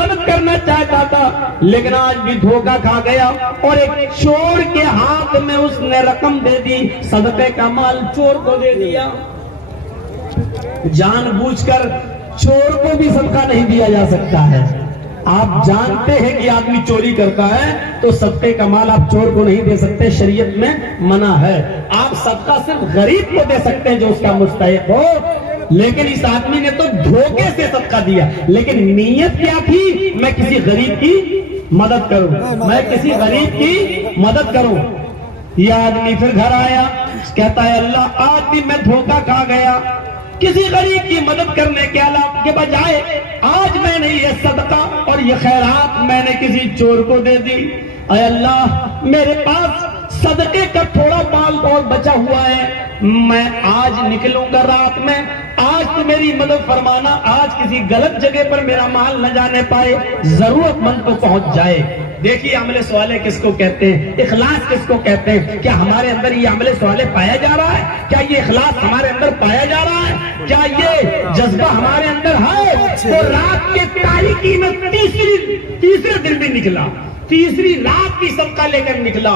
मदद करना चाहता था, लेकिन आज भी धोखा खा गया और एक चोर के हाथ में उसने रकम दे दी, सदके का माल चोर को दे दिया। जानबूझकर चोर को भी सदका नहीं दिया जा सकता है। आप जानते हैं कि आदमी चोरी करता है तो सदके का माल आप चोर को नहीं दे सकते, शरीयत में मना है। आप सदका सिर्फ गरीब को दे सकते हैं जो उसका मुस्तहिक हो, लेकिन इस आदमी ने तो धोखे से सदका दिया। लेकिन नीयत क्या थी? मैं किसी गरीब की मदद करूं, मैं किसी गरीब की मदद करूं। यह आदमी फिर घर आया, कहता है अल्लाह आज भी मैं धोखा खा गया, किसी गरीब की मदद करने के बजाय आज मैंने ये सदका और ये खैरात मैंने किसी चोर को दे दी। अय अल्लाह मेरे पास सदके का थोड़ा माल और बचा हुआ है, मैं आज निकलूंगा रात में, आज तो मेरी मदद फरमाना, आज किसी गलत जगह पर मेरा माल न जाने पाए, जरूरतमंद को पहुंच जाए। देखिए अमले सवाले किसको कहते हैं, इखलास किसको कहते हैं। क्या हमारे अंदर ये अमले सवाले पाया जा रहा है? क्या ये इखलास हमारे अंदर पाया जा रहा है? क्या ये जज्बा हमारे अंदर है? तो रात के तारीकी में तीसरे दिन भी निकला, तीसरी रात की सबका लेकर निकला।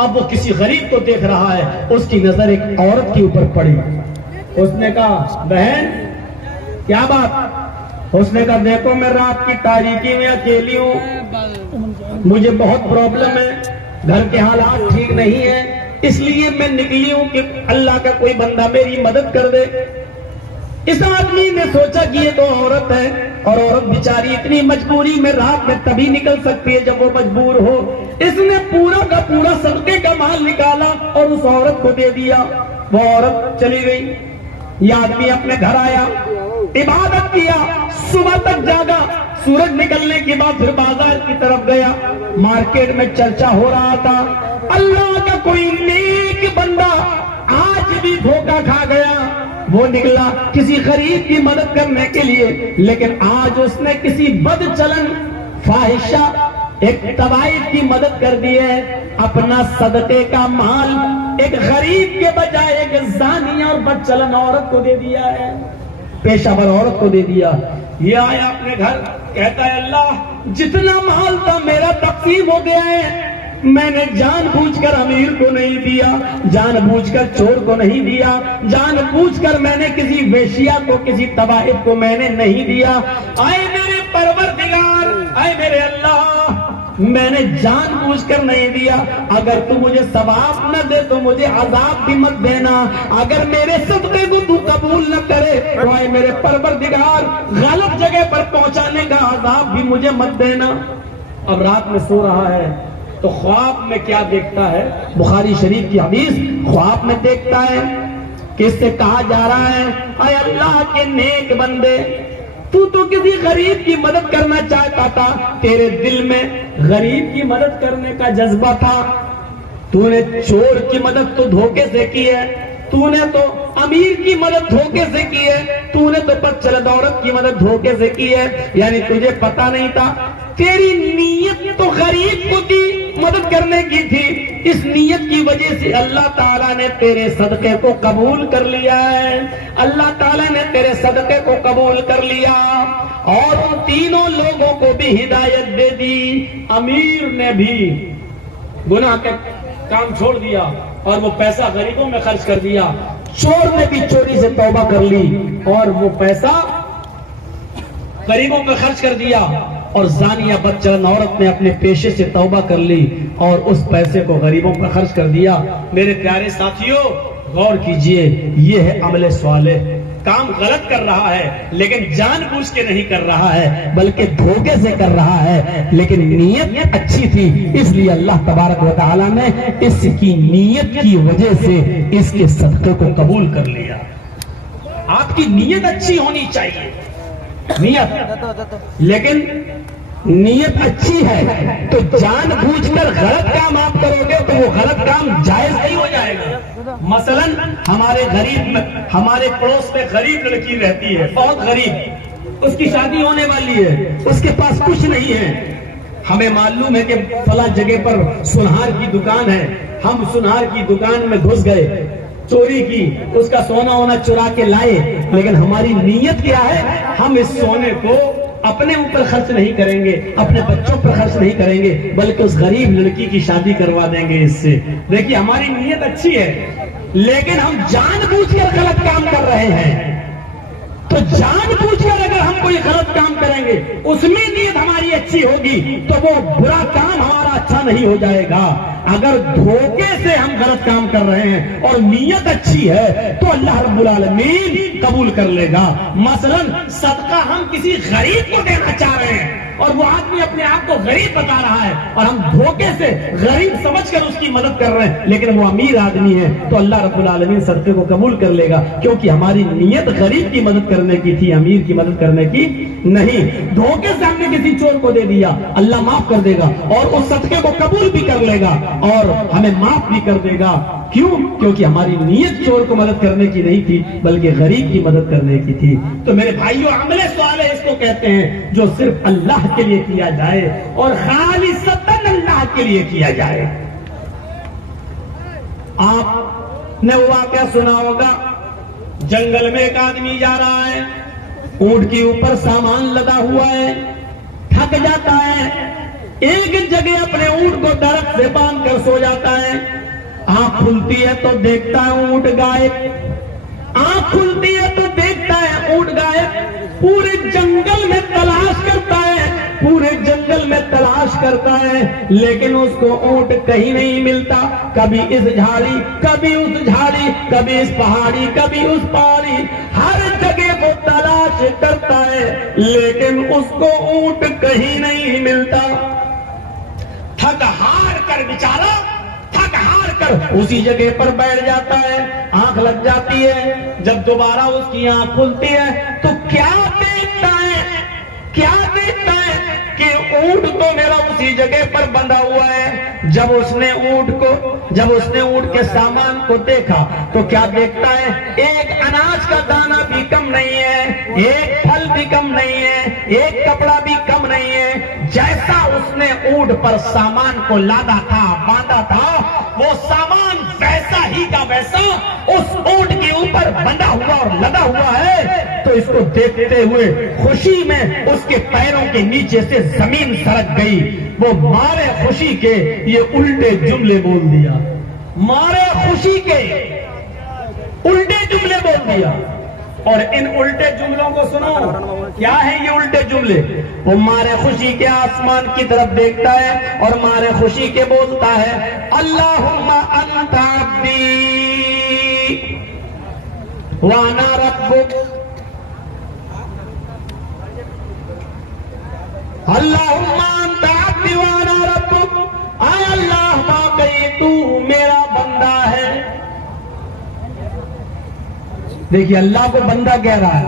अब वो किसी गरीब को देख रहा है, उसकी नजर एक औरत के ऊपर पड़ी। उसने कहा बहन क्या बात? उसने कहा देखो मैं रात की तारीकी में अकेली हूँ, मुझे बहुत प्रॉब्लम है, घर के हालात ठीक नहीं है, इसलिए मैं निकली हूँ कि अल्लाह का कोई बंदा मेरी मदद कर दे। इस आदमी ने सोचा कि ये तो औरत है और औरत बेचारी इतनी मजबूरी में रात में तभी निकल सकती है जब वो मजबूर हो। इसने पूरा का पूरा सदके का माल निकाला और उस औरत को दे दिया। वो औरत चली गई। यह आदमी अपने घर आया, इबादत किया, सुबह तक जागा, सूरज निकलने के बाद फिर बाजार की तरफ गया। मार्केट में चर्चा हो रहा था, अल्लाह का कोई नेक बंदा आज भी धोखा खा गया। वो निकला किसी गरीब की मदद करने के लिए, लेकिन आज उसने किसी बदचलन फाहिशा एक तवाइफ की मदद कर दी है। अपना सदके का माल एक गरीब के बजाय एक जानिया और बदचलन औरत को दे दिया है, पेशावर औरत को दे दिया। ये आया अपने घर, कहता है अल्लाह जितना माल था मेरा तकसीम हो गया है, मैंने जानबूझकर अमीर को नहीं दिया, जानबूझकर चोर को नहीं दिया, जानबूझकर मैंने किसी वेश्या को, किसी तवाइफ को मैंने नहीं दिया। आए मेरे परवरदिगार, आए मेरे अल्लाह, मैंने जानबूझकर नहीं दिया। अगर तू मुझे सवाब न दे तो मुझे अजाब भी मत देना। अगर मेरे सदके को तू कबूल न करे तो आए मेरे परवरदिगार गलत जगह पर पहुंचाने का अजाब भी मुझे मत देना। अब रात में सो रहा है तो ख्वाब में क्या देखता है? बुखारी शरीफ की हदीस, ख्वाब में देखता है कि इससे कहा जा रहा है अय अल्लाह के नेक बंदे, तू तो किसी गरीब की मदद करना चाहता था, तेरे दिल में गरीब की मदद करने का जज्बा था, तूने चोर की मदद तो धोखे से की है, तूने तो अमीर की मदद धोखे से की है, तूने तो बदचलन औरत की मदद धोखे से की है। यानी तुझे पता नहीं था, तेरी नीयत तो गरीब को की मदद करने की थी। इस नीयत की वजह से अल्लाह ताला ने तेरे सदके को कबूल कर लिया है, अल्लाह ताला ने तेरे सदके को कबूल कर लिया और उन तीनों लोगों को भी हिदायत दे दी। अमीर ने भी गुनाह का काम छोड़ दिया और वो पैसा गरीबों में खर्च कर दिया, चोर ने भी चोरी से तौबा कर ली और वो पैसा गरीबों पे खर्च कर दिया, और जानिया बदचलन औरत ने अपने पेशे से तौबा कर ली और उस पैसे को गरीबों पर खर्च कर दिया। मेरे प्यारे साथियों गौर कीजिए, ये है अमले स्वाले। काम गलत कर रहा है लेकिन जानबूझ के नहीं कर रहा है, बल्कि धोखे से कर रहा है, लेकिन नीयत अच्छी थी, इसलिए अल्लाह तबारक व तआला ने इसकी नीयत की वजह से इसके सदक़े को कबूल कर लिया। आपकी नीयत अच्छी होनी चाहिए, नीयत, लेकिन नीयत अच्छी है तो जानबूझकर गलत काम आप करोगे तो वो गलत काम जायज नहीं हो जाएगा। मसलन हमारे पड़ोस में गरीब लड़की रहती है, बहुत गरीब, उसकी शादी होने वाली है, उसके पास कुछ नहीं है, हमें मालूम है कि फला जगह पर सुनार की दुकान है, हम सुनार की दुकान में घुस गए, चोरी की, उसका सोना वोना चुरा के लाए, लेकिन हमारी नीयत क्या है? हम इस सोने को अपने ऊपर खर्च नहीं करेंगे, अपने बच्चों पर खर्च नहीं करेंगे, बल्कि उस गरीब लड़की की शादी करवा देंगे इससे। देखिए हमारी नीयत अच्छी है, लेकिन हम जानबूझकर गलत काम कर रहे हैं। तो जानबूझकर अगर हम कोई गलत काम करेंगे, उसमें नीयत हमारी अच्छी होगी, तो वो बुरा काम हमारा अच्छा नहीं हो जाएगा। अगर धोखे से हम गलत काम कर रहे हैं और नीयत अच्छी है, तो अल्लाह रब्बुल आलमीन कबूल कर लेगा। मसलन सदका हम किसी गरीब को देना चाह रहे हैं और वो आदमी अपने आप को गरीब बता रहा है और हम धोखे से गरीब समझकर उसकी मदद कर रहे हैं, लेकिन वो अमीर आदमी है, तो अल्लाह रब्बुल आलमीन सदके को कबूल कर लेगा, क्योंकि हमारी नीयत गरीब की मदद करने की थी, अमीर की मदद करने की नहीं। धोखे से हमने किसी चोर को दे दिया, अल्लाह माफ कर देगा और उस सदके को कबूल भी कर लेगा और हमें माफ भी कर देगा। क्यों? क्योंकि हमारी नीयत चोर को मदद करने की नहीं थी, बल्कि गरीब की मदद करने की थी। तो मेरे भाइयों, अमले स्वाले इसको कहते हैं जो सिर्फ अल्लाह के लिए किया जाए और खालिसतन अल्लाह के लिए किया जाए। आपने वो वाकया सुना होगा, जंगल में एक आदमी जा रहा है, ऊंट के ऊपर सामान लदा हुआ है, थक जाता है, एक जगह अपने ऊंट को दरख्त से बांध कर सो जाता है। आंख खुलती है तो देखता है ऊंट गायब, आंख खुलती है तो देखता है ऊंट गायब। पूरे जंगल में तलाश करता है, पूरे जंगल में तलाश करता है, लेकिन उसको ऊंट कहीं नहीं मिलता। कभी इस झाड़ी, कभी उस झाड़ी, कभी इस पहाड़ी, कभी उस पहाड़ी, हर जगह वो तलाश करता है, लेकिन उसको ऊंट कहीं नहीं मिलता। थक हार कर बेचारा, थक हार कर उसी जगह पर बैठ जाता है। आंख लग जाती है, जब दोबारा उसकी आंख खुलती है तो क्या देखता है, क्या देखता है कि ऊंट तो मेरा उसी जगह पर बंधा हुआ है। जब उसने ऊंट के सामान को देखा तो क्या देखता है, एक अनाज का दाना भी कम नहीं है, एक फल भी कम नहीं है, एक कपड़ा भी कम नहीं है। जैसा उसने ऊंट पर सामान को लादा था, बांधा था, वो सामान वैसा ही का वैसा उस ऊंट के ऊपर बंधा हुआ और लदा हुआ है। तो इसको देखते हुए खुशी में उसके पैरों के नीचे से जमीन सरक गई। वो मारे खुशी के ये उल्टे जुमले बोल दिया, मारे खुशी के उल्टे जुमले बोल दिया। और इन उल्टे जुमलों को सुनो, क्या है ये उल्टे जुमले? वो मारे खुशी के आसमान की तरफ देखता है और मारे खुशी के बोलता है, अल्लाहुम्मा अंता अब्दी व अना रब्बुक, अल्लाहुम्मा अंता अब्दी व अना रब्बुक। आय अल्लाह, वाकई तू मेरा बंदा है। देखिए अल्लाह को बंदा कह रहा है,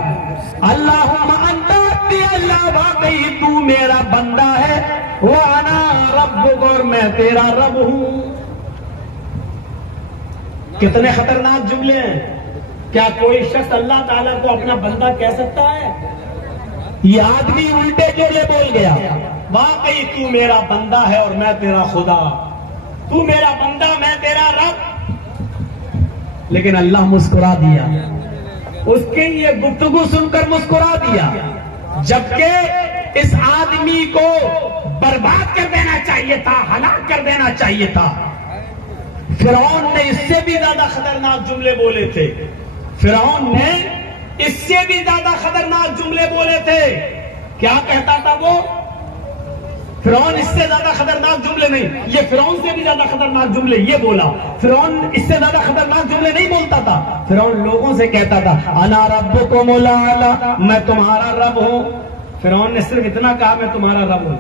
अल्लाहुम्मा अंता अब्दी, अल्लाह वाकई तू मेरा बंदा है, व अना रब्बुक, और मैं तेरा रब हूं। कितने खतरनाक जुमले हैं। क्या कोई शख्स अल्लाह ताला को अपना बंदा कह सकता है? ये आदमी उल्टे जुमले बोल गया, वाकई तू मेरा बंदा है और मैं तेरा खुदा, तू मेरा बंदा, मैं तेरा रब। लेकिन अल्लाह मुस्कुरा दिया, उसके ये गुफ्तगू सुनकर मुस्कुरा दिया, जबकि इस आदमी को बर्बाद कर देना चाहिए था, हलाक कर देना चाहिए था। फिरौन ने इससे भी ज्यादा खतरनाक जुमले बोले थे, फिरौन ने इससे भी ज्यादा खतरनाक जुमले बोले थे। क्या कहता था वो? फिरौन इससे ज्यादा खतरनाक जुमले नहीं, ये फिरौन से भी ज्यादा खतरनाक जुमले ये बोला। फिरौन इससे ज्यादा खतरनाक जुमले नहीं बोलता था। फिरौन लोगों से कहता था, अना रब्बुकुमुल आला, मैं तुम्हारा रब हूं। फिरौन ने सिर्फ इतना कहा, मैं तुम्हारा रब हूं,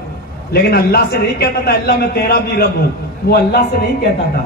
लेकिन अल्लाह से नहीं कहता था, अल्लाह मैं तेरा भी रब हूं। वो अल्लाह से नहीं कहता था।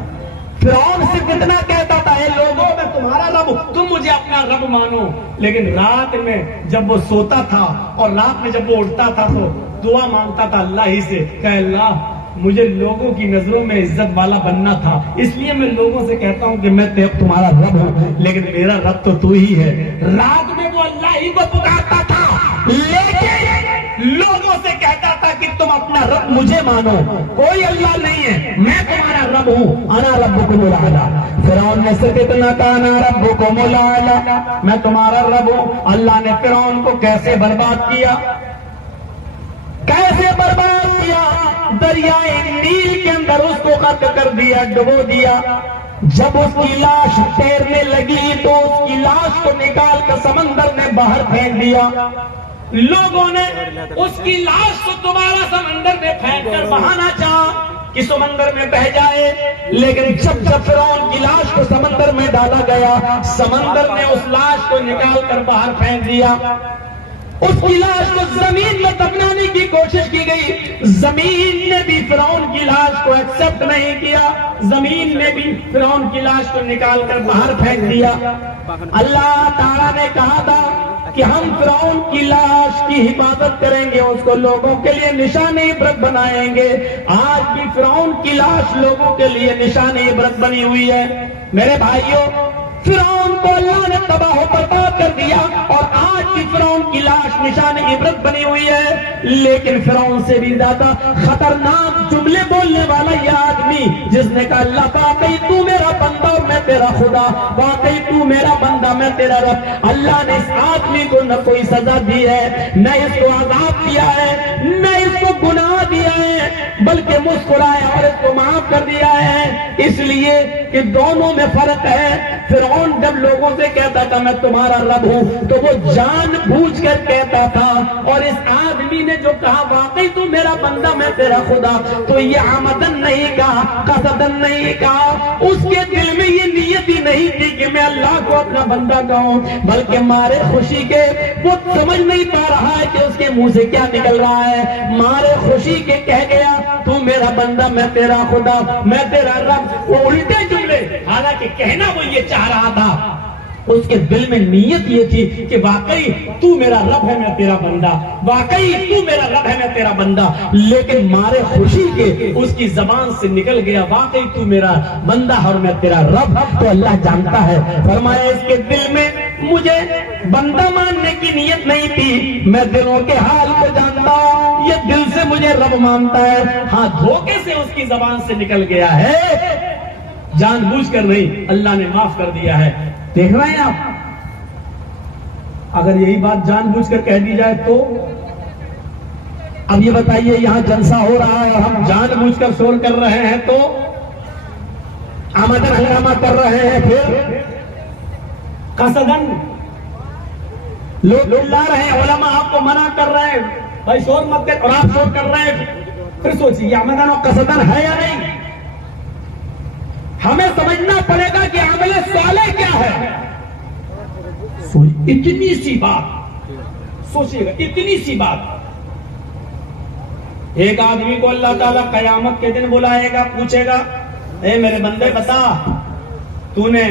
फिरौन सिर्फ इतना कहता था, ए लोगों, मैं तुम्हारा रब हूं, तुम मुझे अपना रब मानो। लेकिन रात में जब वो सोता था और रात में जब वो उठता था तो दुआ मांगता था अल्लाह ही से, कह अल्लाह मुझे लोगों की नजरों में इज्जत वाला बनना था, इसलिए मैं लोगों से कहता हूं कि मैं तुम्हारा रब हूं, लेकिन मेरा रब तो तू ही है। रात में वो अल्लाह ही को पुकारता था, लेकिन लोगों से कहता था कि तुम अपना रब मुझे मानो, कोई अल्लाह नहीं है, मैं तुम्हारा रब हूं, अना रब्बुकुमुल आला। फिरौन ने सिर्फ इतना कहा, अना रब्बुकुमुल आला, मैं तुम्हारा रब हूं। अल्लाह ने फिरौन को कैसे बर्बाद किया? दरियाए नील के अंदर उसको गर्क कर दिया, डुबो दिया। जब उसकी लाश तैरने लगी तो उसकी लाश को निकाल कर समंदर में बाहर फेंक दिया। लोगों ने उसकी लाश को दोबारा समंदर में फेंक कर बहाना चाहा कि समंदर में बह जाए, लेकिन जब फिरौन की लाश को समंदर में डाला गया, समंदर ने उस लाश को निकाल कर बाहर फेंक दिया। उसकी लाश को जमीन में दफनाने की कोशिश की गई, जमीन ने भी फिरौन की लाश को एक्सेप्ट नहीं किया, जमीन ने भी फिरौन की लाश को निकाल कर बाहर फेंक दिया। अल्लाह ताला ने कहा था कि हम फिरौन की लाश की हिफाजत करेंगे, उसको लोगों के लिए निशान इबरत बनाएंगे। आज भी फिरौन की लाश लोगों के लिए निशान इबरत बनी हुई है। मेरे भाइयों, फिरौन को अल्लाह ने तबाह बर्बाद कर दिया और आज भी फिरौन की लाश निशान इबरत बनी हुई है। लेकिन फिरौन से भी ज्यादा खतरनाक जुमले बोलने वाला यह आदमी जिसने कहा अल्लाह वाकई तू मेरा बंदा और मैं तेरा खुदा, वाकई तू मेरा बंदा मैं तेरा रब। अल्लाह ने इस आदमी को न कोई सजा दी है, न इसको आजाद दिया है, न इसको गुनाह दिया है, बल्कि मुस्कुराया और इसको माफ कर दिया है। इसलिए कि दोनों में फर्क है। फिरौन जब लोगों से कहता था मैं तुम्हारा रब हूं, तो वो जानबूझकर कहता था, और इस आदमी ने जो कहा वाकई तू मेरा बंदा मैं तेरा खुदा, तो ये आमदन नहीं कहा, कसदन नहीं कहा, उसके दिल में ये नियत ही नहीं थी कि मैं अल्लाह को अपना बंदा कहूं, बल्कि मारे खुशी के वो समझ नहीं पा रहा है कि उसके मुंह से क्या निकल रहा है। मारे खुशी के कह गया तू मेरा बंदा मैं तेरा खुदा मैं तेरा रब। वो उल्टे जुमले, हालांकि कहना वो ये चाह रहा था, उसके दिल में नीयत ये थी कि वाकई तू मेरा रब है मैं तेरा बंदा, वाकई तू मेरा रब है मैं तेरा बंदा। लेकिन मारे खुशी के उसकी जबान से निकल गया वाकई तू मेरा बंदा और मैं तेरा रब। तो अल्लाह जानता है, फरमाया इसके दिल में मुझे बंदा मानने की नीयत नहीं थी, मैं दिलों के हाल को जानता हूं, ये दिल से मुझे रब मानता है। हाँ, धोखे से उसकी जबान से निकल गया है, जानबूझकर नहीं, अल्लाह ने माफ कर दिया है। देख रहे हैं आप, अगर यही बात जानबूझकर कह दी जाए तो अब ये बताइए, यहां जलसा हो रहा है और हम जानबूझकर शोर कर रहे हैं, तो आमदन हंगामा कर रहे हैं, फिर कसदन लोग ला रहे हैं, उलमा आपको मना कर रहे हैं भाई शोर मत कर, और आप शोर कर रहे हैं। फिर सोचिए आमदन और कसदन है या नहीं। हमें समझना पड़ेगा कि अमले साले क्या है। इतनी सी बात सोचिएगा, इतनी सी बात। एक आदमी को अल्लाह ताला कयामत के दिन बुलाएगा, पूछेगा ए मेरे बंदे बता तूने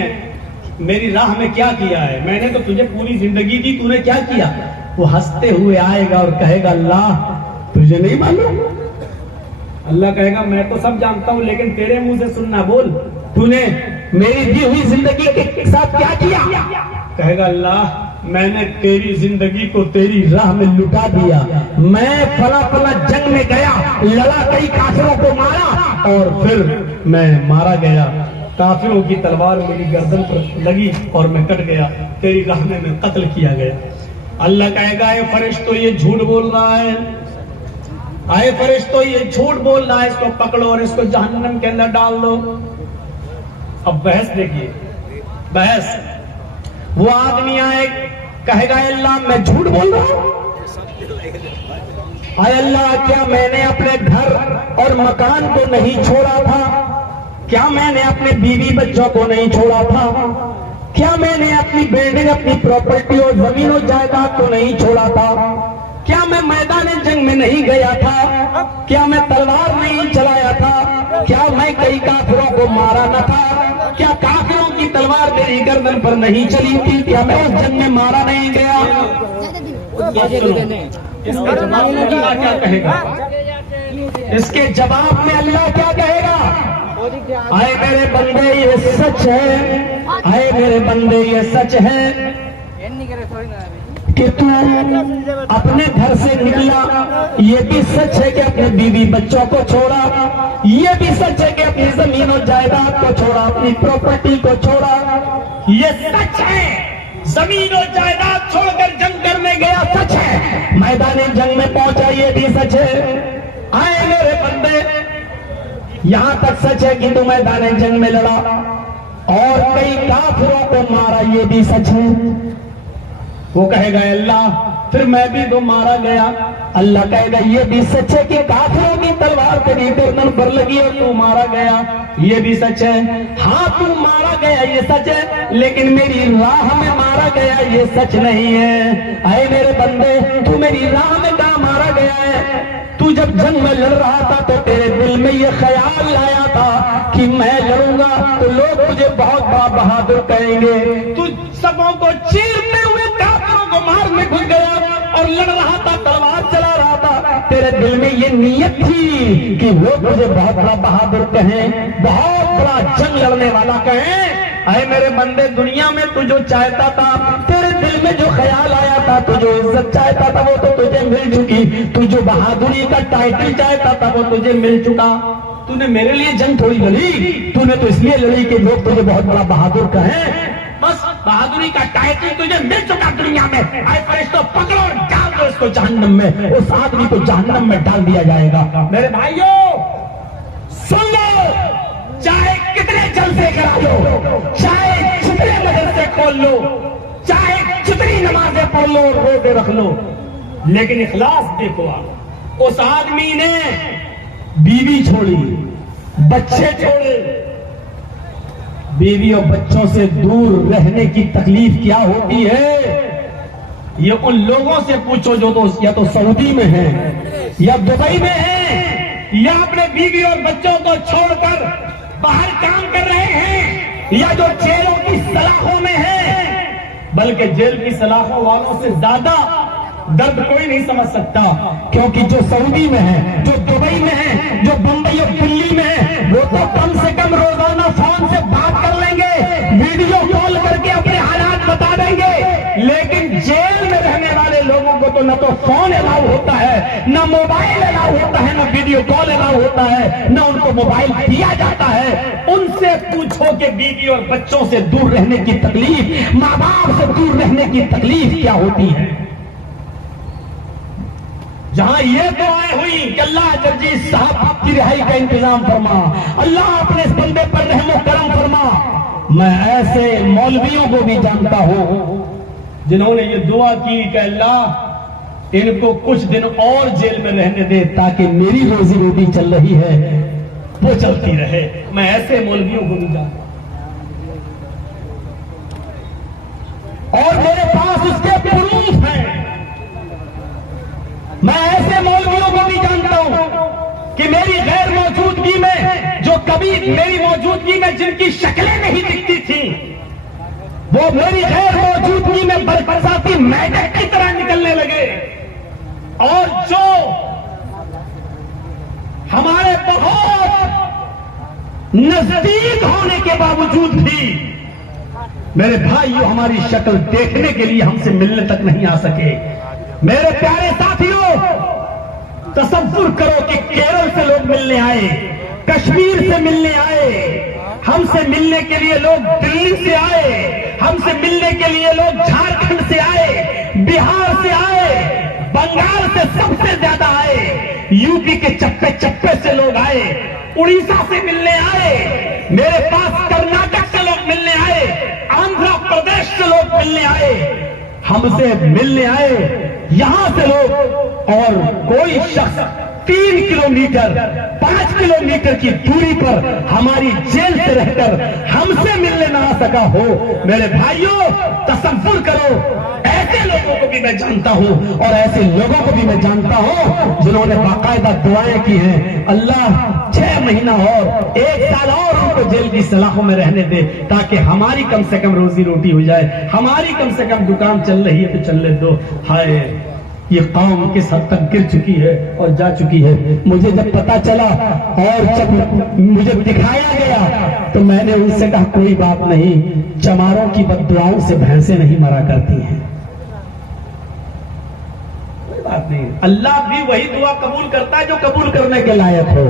मेरी राह में क्या किया है, मैंने तो तुझे पूरी जिंदगी दी, तूने क्या किया। वो हंसते हुए आएगा और कहेगा अल्लाह तुझे नहीं मालूम। अल्लाह कहेगा मैं तो सब जानता हूं, लेकिन तेरे मुंह से सुनना, बोल तूने मेरी दी हुई जिंदगी के साथ क्या किया। कहेगा अल्लाह मैंने तेरी जिंदगी को तेरी राह में लुटा दिया, मैं फला फला जंग में गया, लड़ा, कई काफिरों को मारा और फिर मैं मारा गया, काफिरों की तलवार मेरी गर्दन पर लगी और मैं कट गया, तेरी राह में मैं कत्ल किया गया। अल्लाह कहेगा ये फरिश्तो ये झूठ बोल रहा है, आए फरिश्तो ये झूठ बोल रहा है, इसको पकड़ो और इसको जहन्नम के अंदर डाल दो। अब बहस देखिए, बहस। वो आदमी आए कहेगा अल्लाह मैं झूठ बोल रहा हूं, आए अल्लाह क्या मैंने अपने घर और मकान को नहीं छोड़ा था, क्या मैंने अपने बीवी बच्चों को नहीं छोड़ा था, क्या मैंने अपनी बिल्डिंग अपनी प्रॉपर्टी और जमीन और जायदाद को नहीं छोड़ा था, क्या मैं मैदान जंग में नहीं गया था, क्या मैं तलवार नहीं चलाया था, क्या मैं कई काफिरों को मारा न था, क्या काफिरों की तलवार मेरी गर्दन पर नहीं चली थी, क्या मैं उस जंग में मारा नहीं गया। इसके जवाब में अल्लाह क्या कहेगा, इसके जवाब में अल्लाह क्या कहेगा, आए मेरे बंदे ये सच है, आए मेरे बंदे ये सच है कि तू अपने घर से निकला, ये भी सच है कि अपने बीवी बच्चों को छोड़ा, ये भी सच है कि अपनी जमीन और जायदाद को छोड़ा, अपनी प्रॉपर्टी को छोड़ा, ये सच है। जमीन और जायदाद छोड़कर जंग करने गया, सच है। मैदान जंग में पहुंचा, ये भी सच है। आए मेरे बंदे यहां तक सच है कि तू मैदान जंग में लड़ा और कई काफिरों को मारा, ये भी सच है। वो कहेगा अल्लाह फिर मैं भी तो मारा गया। अल्लाह कहेगा ये भी सच है कि काफिरों की तलवार तेरी गर्दन पर लगी और तू मारा गया, ये भी सच है। हाँ तू मारा गया ये सच है, लेकिन मेरी राह में मारा गया ये सच नहीं है। आए मेरे बंदे, तू मेरी राह में कहाँ मारा गया है? तू जब जंग में लड़ रहा था तो तेरे दिल में ये ख्याल आया था कि मैं लड़ूंगा तो लोग मुझे बहुत बड़ा बहादुर कहेंगे। तू सबों को चीरते हुए काफिरों को मारने घुस गया और लड़ रहा था, तलवार चला रहा था। तेरे दिल में ये नीयत थी कि लोग मुझे बहुत बड़ा बहादुर कहें, बहुत बड़ा जंग लड़ने वाला कहें। अरे मेरे बंदे, दुनिया में तू जो चाहता था, तेरे दिल में जो ख्याल आया था, तू जो इज्जत चाहता था वो तो तुझे मिल चुकी। तू जो बहादुरी का टाइटल चाहता था वो तुझे मिल चुका। तूने मेरे लिए जंग थोड़ी लड़ी, तूने तो इसलिए लड़ी कि लोग तुझे बहुत बड़ा बहादुर कहें। बस बहादुरी का टाइटल तुझे मिल चुका दुनिया में। आए फरिश्तों पकड़ो और डाल दो इसको जहन्नम में। उस आदमी को जहन्नम में डाल दिया जाएगा। मेरे भाइयों सुन लो, चाहे कितने जलसे करा लो, चाहे जितने मदरसे खोल लो, चाहे जितनी नमाजें पढ़ लो और रोजे रख लो, लेकिन इखलास देखो आप। उस आदमी ने बीवी छोड़ी, बच्चे छोड़े। बीवी और बच्चों से दूर रहने की तकलीफ क्या होती है, ये उन लोगों से पूछो जो तो या तो सऊदी में है या दुबई में है, या अपने बीवी और बच्चों को छोड़कर बाहर काम कर रहे हैं, या जो जेलों की सलाखों में है। बल्कि जेल की सलाखों वालों से ज्यादा दर्द कोई नहीं समझ सकता, क्योंकि जो सऊदी में है, जो दुबई में है, जो बंबई और दिल्ली में है, वो तो कम से कम रोजाना फोन से बात कर लेंगे, वीडियो कॉल करके अपने हालात बता देंगे। लेकिन जेल में रहने वाले लोगों को तो न तो फोन अलाउ होता है, न मोबाइल अलाउ होता है, न वीडियो कॉल अलाउ होता है, न उनको मोबाइल दिया जाता है। उनसे पूछो कि बीवी और बच्चों से दूर रहने की तकलीफ, माँ बाप से दूर रहने की तकलीफ क्या होती है। जहां ये दुआएं हुई कि अल्लाह जर्जी साहब की रिहाई का इंतजाम फरमा, अल्लाह अपने इस बंदे पर रहमो करम फरमा। मैं ऐसे मौलवियों को भी जानता हूं जिन्होंने ये दुआ की कि अल्लाह इनको कुछ दिन और जेल में रहने दे ताकि मेरी रोजी रोटी चल रही है वो चलती रहे। मैं ऐसे मौलवियों को भी जानता हूं और मेरे पास उसके प्रूफ हैं। मैं ऐसे मौलवियों को भी जानता हूं कि मेरी गैर मौजूदगी में, जो कभी मेरी मौजूदगी में जिनकी शक्लें नहीं दिखती थी, वो मेरी गैर मौजूदगी में बरसाती मेढक की तरह निकलने लगे। और जो हमारे बहुत नजदीक होने के बावजूद भी मेरे भाइयों हमारी शक्ल देखने के लिए हमसे मिलने तक नहीं आ सके। मेरे प्यारे साथियों, तसव्वुर करो कि केरल से लोग मिलने आए, कश्मीर से मिलने आए, हमसे मिलने के लिए लोग दिल्ली से आए, हमसे मिलने के लिए लोग झारखंड से आए, बिहार से आए, बंगाल से सबसे ज्यादा आए, यूपी के चप्पे चप्पे से लोग आए, उड़ीसा से मिलने आए, मेरे पास कर्नाटक से लोग मिलने आए, आंध्र प्रदेश से लोग मिलने आए, हमसे मिलने आए यहां से लोग। और कोई शख्स 3 किलोमीटर 5 किलोमीटर की दूरी पर हमारी जेल से रहकर हमसे मिलने ना आ सका हो। मेरे भाइयों तसव्वुर करो, ऐसे लोगों को भी मैं जानता हूं और ऐसे लोगों को भी मैं जानता हूं जिन्होंने बाकायदा दुआएं की हैं, अल्लाह 6 महीना और 1 साल और उनको जेल की सलाखों में रहने दे ताकि हमारी कम से कम रोजी रोटी हो जाए, हमारी कम से कम दुकान चल रही है तो चलने दो। हाय ये कौम किस हद तक गिर चुकी है और जा चुकी है। मुझे जब पता चला और जब मुझे दिखाया गया तो मैंने उनसे कहा कोई बात नहीं, चमारों की बद्दुआओं से भैंसें नहीं मरा करती हैं, कोई बात नहीं। अल्लाह भी वही दुआ कबूल करता है जो कबूल करने के लायक हो।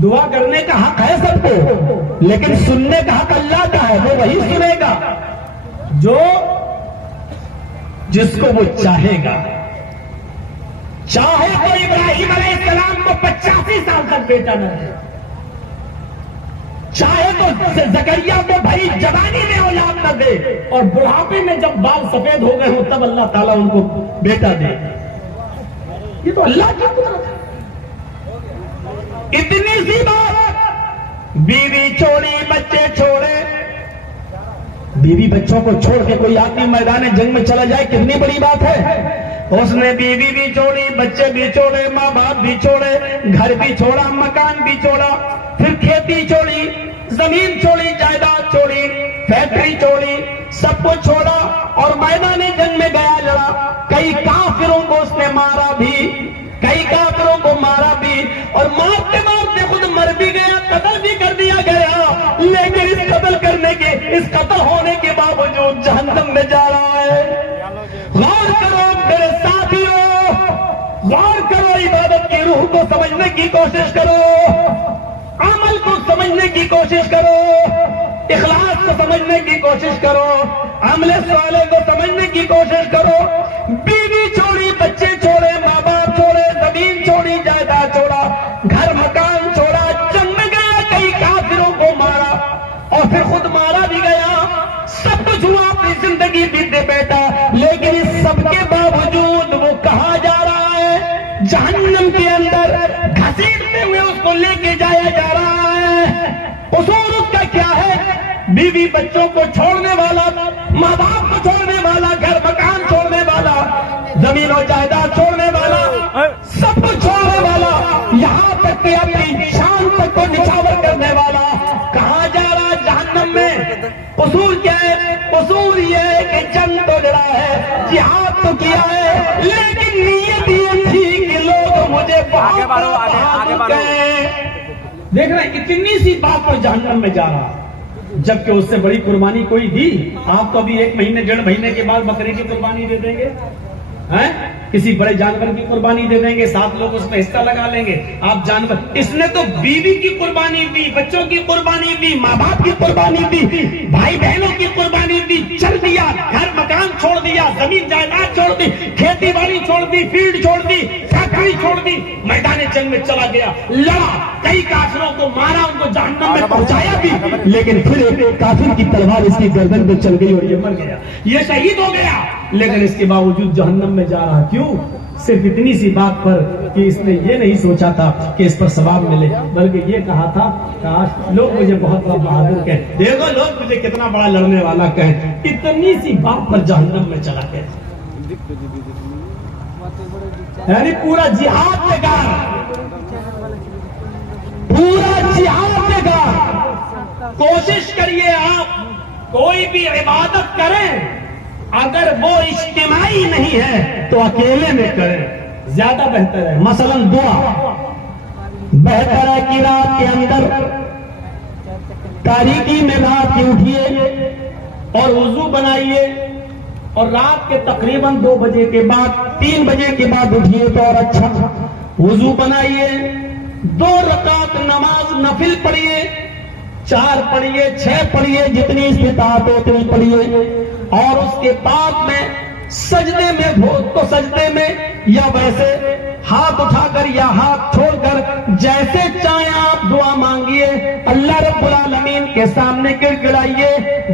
दुआ करने का हक है सबको, लेकिन सुनने का हक अल्लाह का है, वो वही सुनेगा जो जिसको वो चाहेगा। चाहे तो इब्राहिम अलैहिस्सलाम को 85 साल तक बेटा न है, चाहे तो जकरिया को भाई जवानी में औलाद न दे, और बुढ़ापे में जब बाल सफेद हो गए हो तब अल्लाह ताला उनको बेटा दे। ये तो अल्लाह की कुदरत है। इतनी सी बात, बीवी छोड़ी बच्चे छोड़े, बीवी बच्चों को छोड़ के कोई आदमी मैदान जंग में चला जाए कितनी बड़ी बात है। उसने बीवी भी छोड़ी, बच्चे भी छोड़े, माँ बाप भी छोड़े, घर भी छोड़ा, मकान भी छोड़ा, फिर खेती छोड़ी, जमीन छोड़ी, जायदाद छोड़ी, फैक्ट्री छोड़ी, सब कुछ छोड़ा और मैदान जंग में गया लड़ा। कई काफिरों को उसने मारा भी, कई काफिरों को मारा भी, और मारते मारते खुद मर भी गया, कत्ल भी कर दिया गया। लेकिन इस कत्ल करने के, इस कत्ल होने के बावजूद जहन्नम में जा रहा है। गौर करो मेरे साथियों, गौर करो, इबादत की रूह को समझने की कोशिश करो, अमल को समझने की कोशिश करो, इखलास को समझने की कोशिश करो, अमले साले को समझने की कोशिश करो। बीवी छोड़ी, बच्चे छोड़े, माँ बाप छोड़े, जमीन छोड़ी, जायदाद छोड़ा, घर मकान छोड़ा, जंग में गया, कई काफिरों को मारा और फिर खुद मारा भी गया, सब कुछ हुआ, अपनी जिंदगी बीते बैठा। लेकिन इस सब के बावजूद वो कहाँ जा रहा है? जहन्नम के अंदर घसीटते हुए उसको लेके जाया जा रहा है। उसूल उसका क्या है? बीवी बच्चों को छोड़ने वाला, माँ बाप को छोड़ने वाला, घर मकान छोड़ने वाला, जमीन और जायदाद छोड़ने वाला, सब कुछ छोड़ने वाला, यहाँ तक कि अपनी शान तक को निछावर करने वाला कहाँ जा रहा है? जहन्नम में। उसूल क्या है? उसूल ये है कि जंग तो लड़ा है, जिहाद तो किया है, लेकिन नीयत ये थी कि लोग मुझे बहुत बहादुर कहें। देख रहे हैं, इतनी सी बात पर जहन्नम में जा रहा, जबकि उससे बड़ी कुर्बानी कोई दी। आप तो अभी 1 महीने 1.5 महीने के बाद बकरे की कुर्बानी दे देंगे, हैं? किसी बड़े जानवर की कुर्बानी दे देंगे, 7 लोग उसमें हिस्सा लगा लेंगे। आप जानवर, इसने तो बीवी की कुर्बानी दी, बच्चों की कुर्बानी दी, माँ बाप की कुर्बानी दी, भाई बहनों की कुर्बानी दी, चल दिया, घर मकान छोड़ दिया, जमीन जायदाद छोड़ दी, खेती बाड़ी छोड़ दी, फील्ड छोड़ दी, फैक्ट्री छोड़ दी, मैदान जंग में चला गया, लड़ा, कई काफिरों को मारा, उनको जहन्नम में पहुंचाया भी। लेकिन फिर एक काफिर की तलवार इसकी गर्दन पे चल गई और ये मर गया, ये शहीद हो गया। लेकिन इसके बावजूद जहन्नम में जा रहा, क्यों? सिर्फ इतनी सी बात पर कि इसने ये नहीं सोचा था कि इस पर सवाब मिले, बल्कि ये कहा था, काश लोग मुझे बहुत बड़ा बहादुर कहें, देखो लोग मुझे कितना बड़ा लड़ने वाला कहें। इतनी सी बात पर जहन्नम में चला गया, यानी पूरा जिहाद बेकार, पूरा जिहाद बेकार। कोशिश करिए आप कोई भी इबादत करें, अगर वो इज्तिमाई नहीं है तो अकेले में करें, ज्यादा बेहतर है। मसलन दुआ, बेहतर है कि रात के अंदर तारीकी में रात के उठिए और वुजू बनाइए, और रात के तकरीबन 2 बजे के बाद, 3 बजे के बाद उठिए तो और अच्छा। वुजू बनाइए, 2 रकात नमाज नफिल पढ़िए, 4 पढ़िए, 6 पढ़िए, जितनी इस्तिताअत हो उतनी पढ़िए, और उसके बाद में सजदे में हो तो सजदे में, या वैसे हाथ उठाकर या हाथ छोड़कर, जैसे चाहे आप दुआ मांगिए, अल्लाह रब्बुल आलमीन के सामने गिड़गिड़ाइए।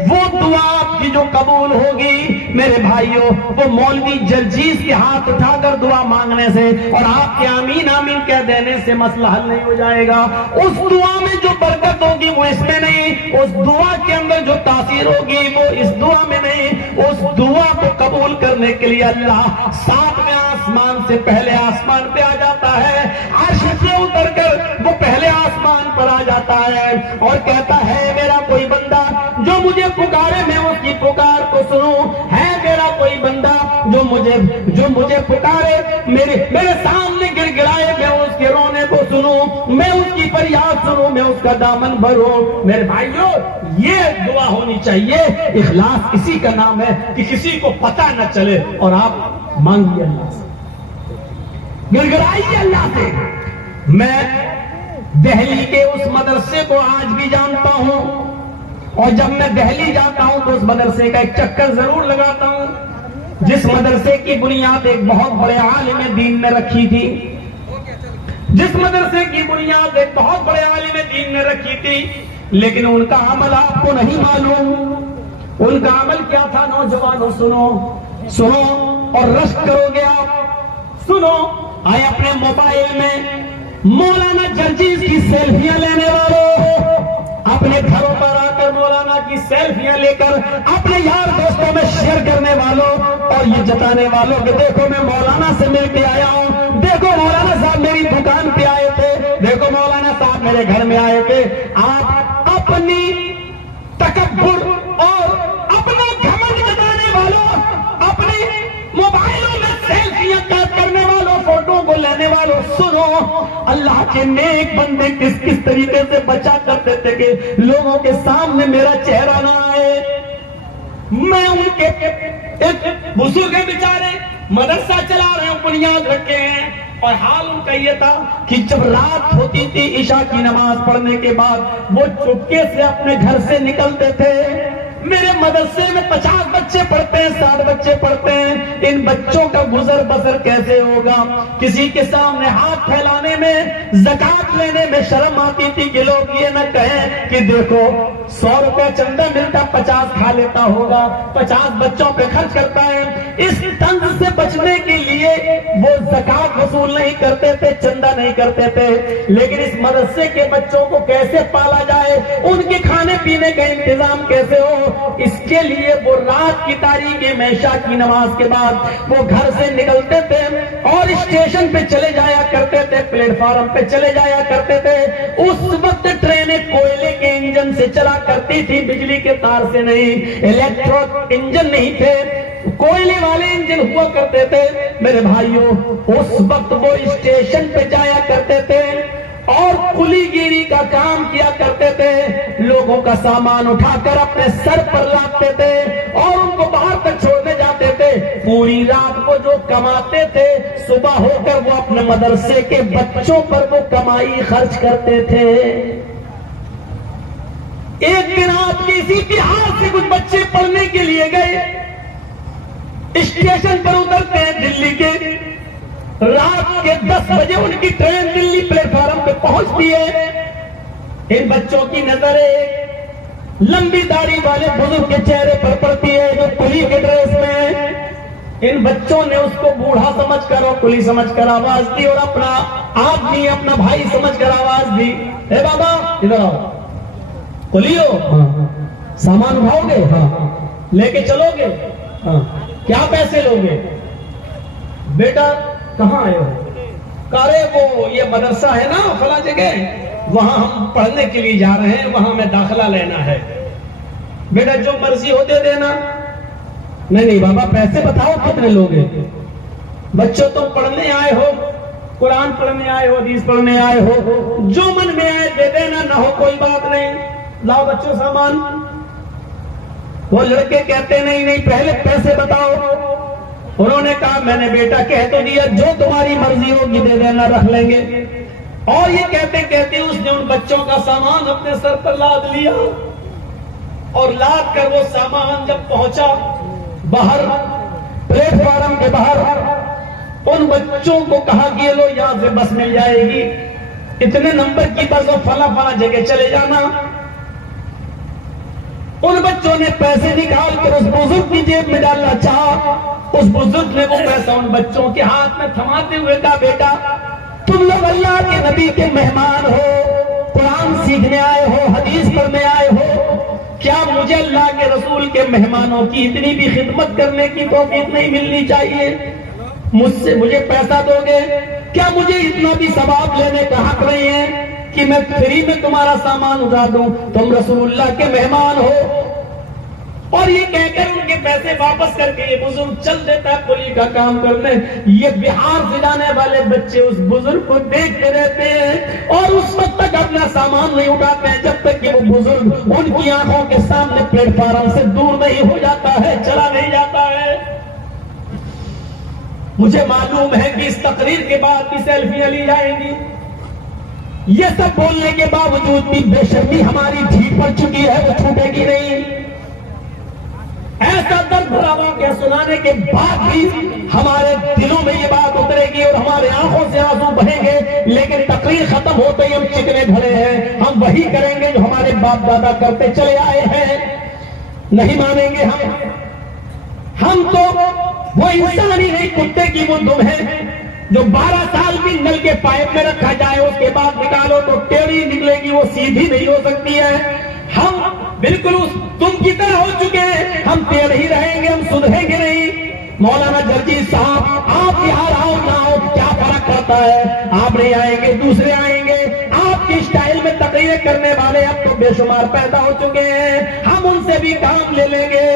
वो दुआ आपकी जो कबूल होगी मेरे भाइयों, वो मौलवी जरजीज के हाथ उठाकर दुआ मांगने से और आपके आमीन आमीन कह देने से मसला हल नहीं हो जाएगा। उस दुआ में जो बरकत होगी वो इसमें नहीं, उस दुआ के अंदर जो तासीर होगी वो इस दुआ में नहीं। उस दुआ को कबूल करने के लिए अल्लाह 7वें आसमान से पहले आसमान पे आ जाता है, अर्श से उतरकर वो पहले आसमान पर आ जाता है और कहता है, मेरा कोई बंदा जो मुझे पुकारे मैं उसकी पुकार को सुनूं, है मेरा कोई बंदा जो मुझे पुकारे, मेरे सामने गिड़गिड़ाए, मैं उसके रोने को सुनूं, मैं उसकी फरियाद सुनूं, मैं उसका दामन भरूं। मेरे भाइयों, ये दुआ होनी चाहिए। इखलास इसी का नाम है कि किसी को पता न चले और आप मांगिए अल्लाह से, गिड़गिड़ाइए अल्लाह से। मैं दिल्ली के उस मदरसे को आज भी जानता हूं, और जब मैं दिल्ली जाता हूं तो उस मदरसे का एक चक्कर जरूर लगाता हूं। जिस मदरसे की बुनियाद एक बहुत बड़े आलिम दीन ने रखी थी, जिस मदरसे की बुनियाद एक बहुत बड़े आलिम दीन ने रखी थी, लेकिन उनका अमल आपको नहीं मालूम। उनका अमल क्या था? नौजवानों सुनो, सुनो और रश करोगे आप। सुनो, आए अपने मोबाइल में मौलाना जर्जीज की सेल्फियां लेने वालों, अपने घरों पर आकर मौलाना की सेल्फियां लेकर अपने यार दोस्तों में शेयर करने वालों और ये जताने वालों कि देखो मैं मौलाना से मिलके आया हूं, देखो मौलाना साहब मेरी दुकान पे आए थे, देखो मौलाना साहब मेरे घर में आए थे। आप अपनी तकब्बुर और अपना घमंड जताने वालों, अपने मोबाइलों में सेल्फियां कैद करने वालों, फोटो को लेने वालों, सुनो, अल्लाह के नेक बंदे किस किस तरीके से बचा करते थे कि लोगों के सामने मेरा चेहरा ना आए। मैं उनके एक बुजुर्ग बेचारे मदरसा चला रहे हैं, बुनियाद रखे हैं, और हाल उनका ये था कि जब रात होती थी ईशा की नमाज पढ़ने के बाद वो चुपके से अपने घर से निकलते थे। मेरे मदरसे में 50 बच्चे पढ़ते हैं, 60 बच्चे पढ़ते हैं, इन बच्चों का गुजर बसर कैसे होगा? किसी के सामने हाथ फैलाने में, ज़कात लेने में शर्म आती थी कि लोग ये न कहें कि देखो 100 रुपया चंदा मिलता, 50 खा लेता होगा, 50 बच्चों पे खर्च करता है। इस तंज से बचने के लिए वो ज़कात वसूल नहीं करते थे, चंदा नहीं करते थे। लेकिन इस मदरसे के बच्चों को कैसे पाला जाए, उनके खाने पीने का इंतजाम कैसे हो, इसके लिए वो रात की तारीकी में इशा की नमाज के बाद वो घर से निकलते थे और स्टेशन पे चले जाया करते थे, प्लेटफॉर्म पे चले जाया करते थे। उस वक्त ट्रेनें कोयले के इंजन से चला करती थी, बिजली के तार से नहीं, इलेक्ट्रिक इंजन नहीं थे, कोयले वाले इंजन हुआ करते थे। मेरे भाइयों, उस वक्त वो स्टेशन पे जाया करते थे और कुलीगिरी का काम किया करते थे। लोगों का सामान उठाकर अपने सर पर लादते थे और उनको बाहर तक छोड़ने जाते थे। पूरी रात को जो कमाते थे, सुबह होकर वो अपने मदरसे के बच्चों पर वो कमाई खर्च करते थे। एक दिन आपके इसी बिहार से कुछ बच्चे पढ़ने के लिए गए, स्टेशन पर उतरते हैं दिल्ली के, रात के 10 बजे उनकी ट्रेन दिल्ली प्लेटफॉर्म पे पहुंचती है। इन बच्चों की नजर एक लंबी दाढ़ी वाले बुजुर्ग के चेहरे पर पड़ती है जो कुली के ड्रेस में है। इन बच्चों ने उसको बूढ़ा समझकर और कुली समझकर आवाज दी और अपना आदमी, अपना भाई समझकर आवाज दी, ए बाबा इधर आओ, कुली हो? हाँ। सामान उठाओगे? हाँ। लेके चलोगे? हाँ। क्या पैसे लोगे? बेटा कहाँ आए हो? कारे वो ये मदरसा है ना फला जगह, वहां हम पढ़ने के लिए जा रहे हैं, वहां में दाखिला लेना है। बेटा जो मर्जी हो दे देना। नहीं नहीं बाबा, पैसे बताओ कितने लोगे? बच्चों तुम पढ़ने आए हो, कुरान पढ़ने आए हो, हदीस पढ़ने आए हो, जो मन में आए दे देना, ना हो कोई बात नहीं, लाओ बच्चों सामान। वो लड़के कहते नहीं नहीं पहले पैसे बताओ। उन्होंने कहा मैंने बेटा कह तो दिया, जो तुम्हारी मर्जी होगी दे देना, रख लेंगे। और ये कहते कहते उसने उन बच्चों का सामान अपने सर पर लाद लिया और लाद कर वो सामान जब पहुंचा बाहर प्लेटफॉर्म के बाहर, उन बच्चों को कहा कि ये लो यहां से बस मिल जाएगी, इतने नंबर की बस, और फला फला जगह चले जाना। उन बच्चों ने पैसे निकाल कर उस बुजुर्ग की जेब में डालना चाहा। उस बुजुर्ग ने वो पैसा उन बच्चों के हाथ में थमाते हुए कहा, बेटा तुम लोग अल्लाह के नबी के मेहमान हो, कुरान सीखने आए हो, हदीस पढ़ने आए हो, क्या मुझे अल्लाह के रसूल के मेहमानों की इतनी भी खिदमत करने की तौफीक नहीं मिलनी चाहिए? मुझसे मुझे पैसा दोगे? क्या मुझे इतना भी सवाब लेने का हक नहीं है कि मैं फ्री में तुम्हारा सामान उठा दूं? तुम रसूलुल्लाह के मेहमान हो। और ये कहकर उनके पैसे वापस करके ये बुजुर्ग चल देता है कुली का काम करने। ये बिहार से जाने वाले बच्चे उस बुजुर्ग को देखते रहते हैं और उस वक्त तक अपना सामान नहीं उठाते हैं जब तक कि वो बुजुर्ग उनकी आंखों के सामने प्लेटफॉर्म से दूर नहीं हो जाता है, चला नहीं जाता है। मुझे मालूम है कि इस तकरीर के बाद भी सेल्फियां ली जाएंगी। ये सब बोलने के बावजूद भी बेशर्मी हमारी ढीठ पड़ चुकी है, वो छूटेगी नहीं। ऐसा दर्द भरा वाकया सुनाने के बाद भी हमारे दिलों में ये बात उतरेगी और हमारे आंखों से आंसू बहेंगे, लेकिन तकरीर खत्म होते ही हम चिकने भरे हैं, हम वही करेंगे जो हमारे बाप दादा करते चले आए हैं। नहीं मानेंगे हम तो वो इंसान ही नहीं, कुत्ते की वो दुम है जो 12 साल भी नल के पाइप में रखा जाए, उसके बाद निकालो तो टेढ़ी निकलेगी, वो सीधी नहीं हो सकती है। हम बिल्कुल उस तुम की तरह हो चुके हैं, हम टेढ़ ही रहेंगे, हम सुधरेंगे नहीं। मौलाना जर्जी साहब, आप यहाँ आओ ना आओ क्या फर्क पड़ता है, आप नहीं आएंगे दूसरे आएंगे। आपकी स्टाइल में तकरीरें करने वाले अब तो बेशुमार पैदा हो चुके हैं, हम उनसे भी काम ले लेंगे।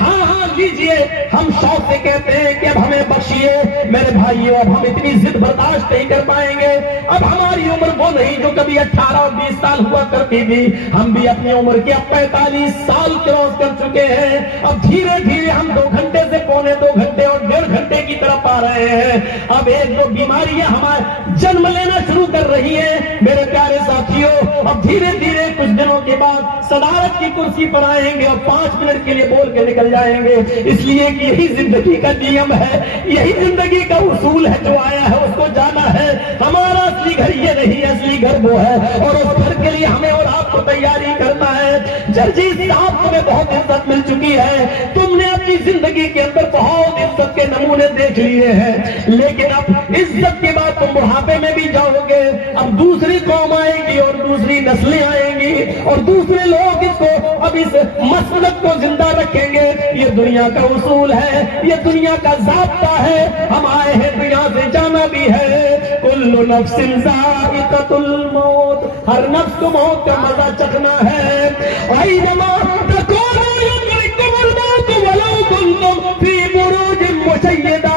हाँ हाँ लीजिए, हम शौक से कहते हैं कि अब हमें बख्शिए मेरे भाइयों, अब हम इतनी जिद बर्दाश्त नहीं कर पाएंगे। अब हमारी उम्र वो नहीं जो कभी 18 और 20 साल हुआ करती थी, हम भी अपनी उम्र के अब 45 साल क्रॉस कर चुके हैं। अब धीरे धीरे हम 2 घंटे से पौने 2 घंटे और 1.5 घंटे की तरफ आ रहे हैं। अब एक दो बीमारियां हमारे जन्म लेना शुरू कर रही है मेरे प्यारे साथियों। अब धीरे धीरे कुछ दिनों के बाद सदारत की कुर्सी पर आएंगे और 5 मिनट के लिए बोल के निकल जाएंगे, इसलिए कि यही जिंदगी का नियम है, यही जिंदगी का उसूल है, जो आया है उसको जाना है। हमारा असली घर ये नहीं, असली घर वो है, और उस घर के लिए हमें और आपको तैयारी करना है। जर्जी साहब, तुम्हें बहुत इज्जत मिल चुकी है, तुमने अपनी जिंदगी के अंदर बहुत इज्जत के नमूने देख लिए हैं, लेकिन अब इज्जत के बाद तुम बुढ़ापे में भी जाओगे। अब दूसरी कौम आएगी और दूसरी नस्लें आएंगी और दूसरे लोग इसको अब इस मसलक को जिंदा रखेंगे। ये दुनिया का उसूल है, ये दुनिया का ज़ाब्ता है, हम आए हैं तो यहाँ से जाना भी है। कुल्लु नफ्सिन ज़ाइक़तुल मौत, हर नफ्स को मौत का मजा चखना है। वैनमा तकूनु युद्रिकुमुल मौत वलौ कुंतुम फी बुरूजिन मुशय्यदा,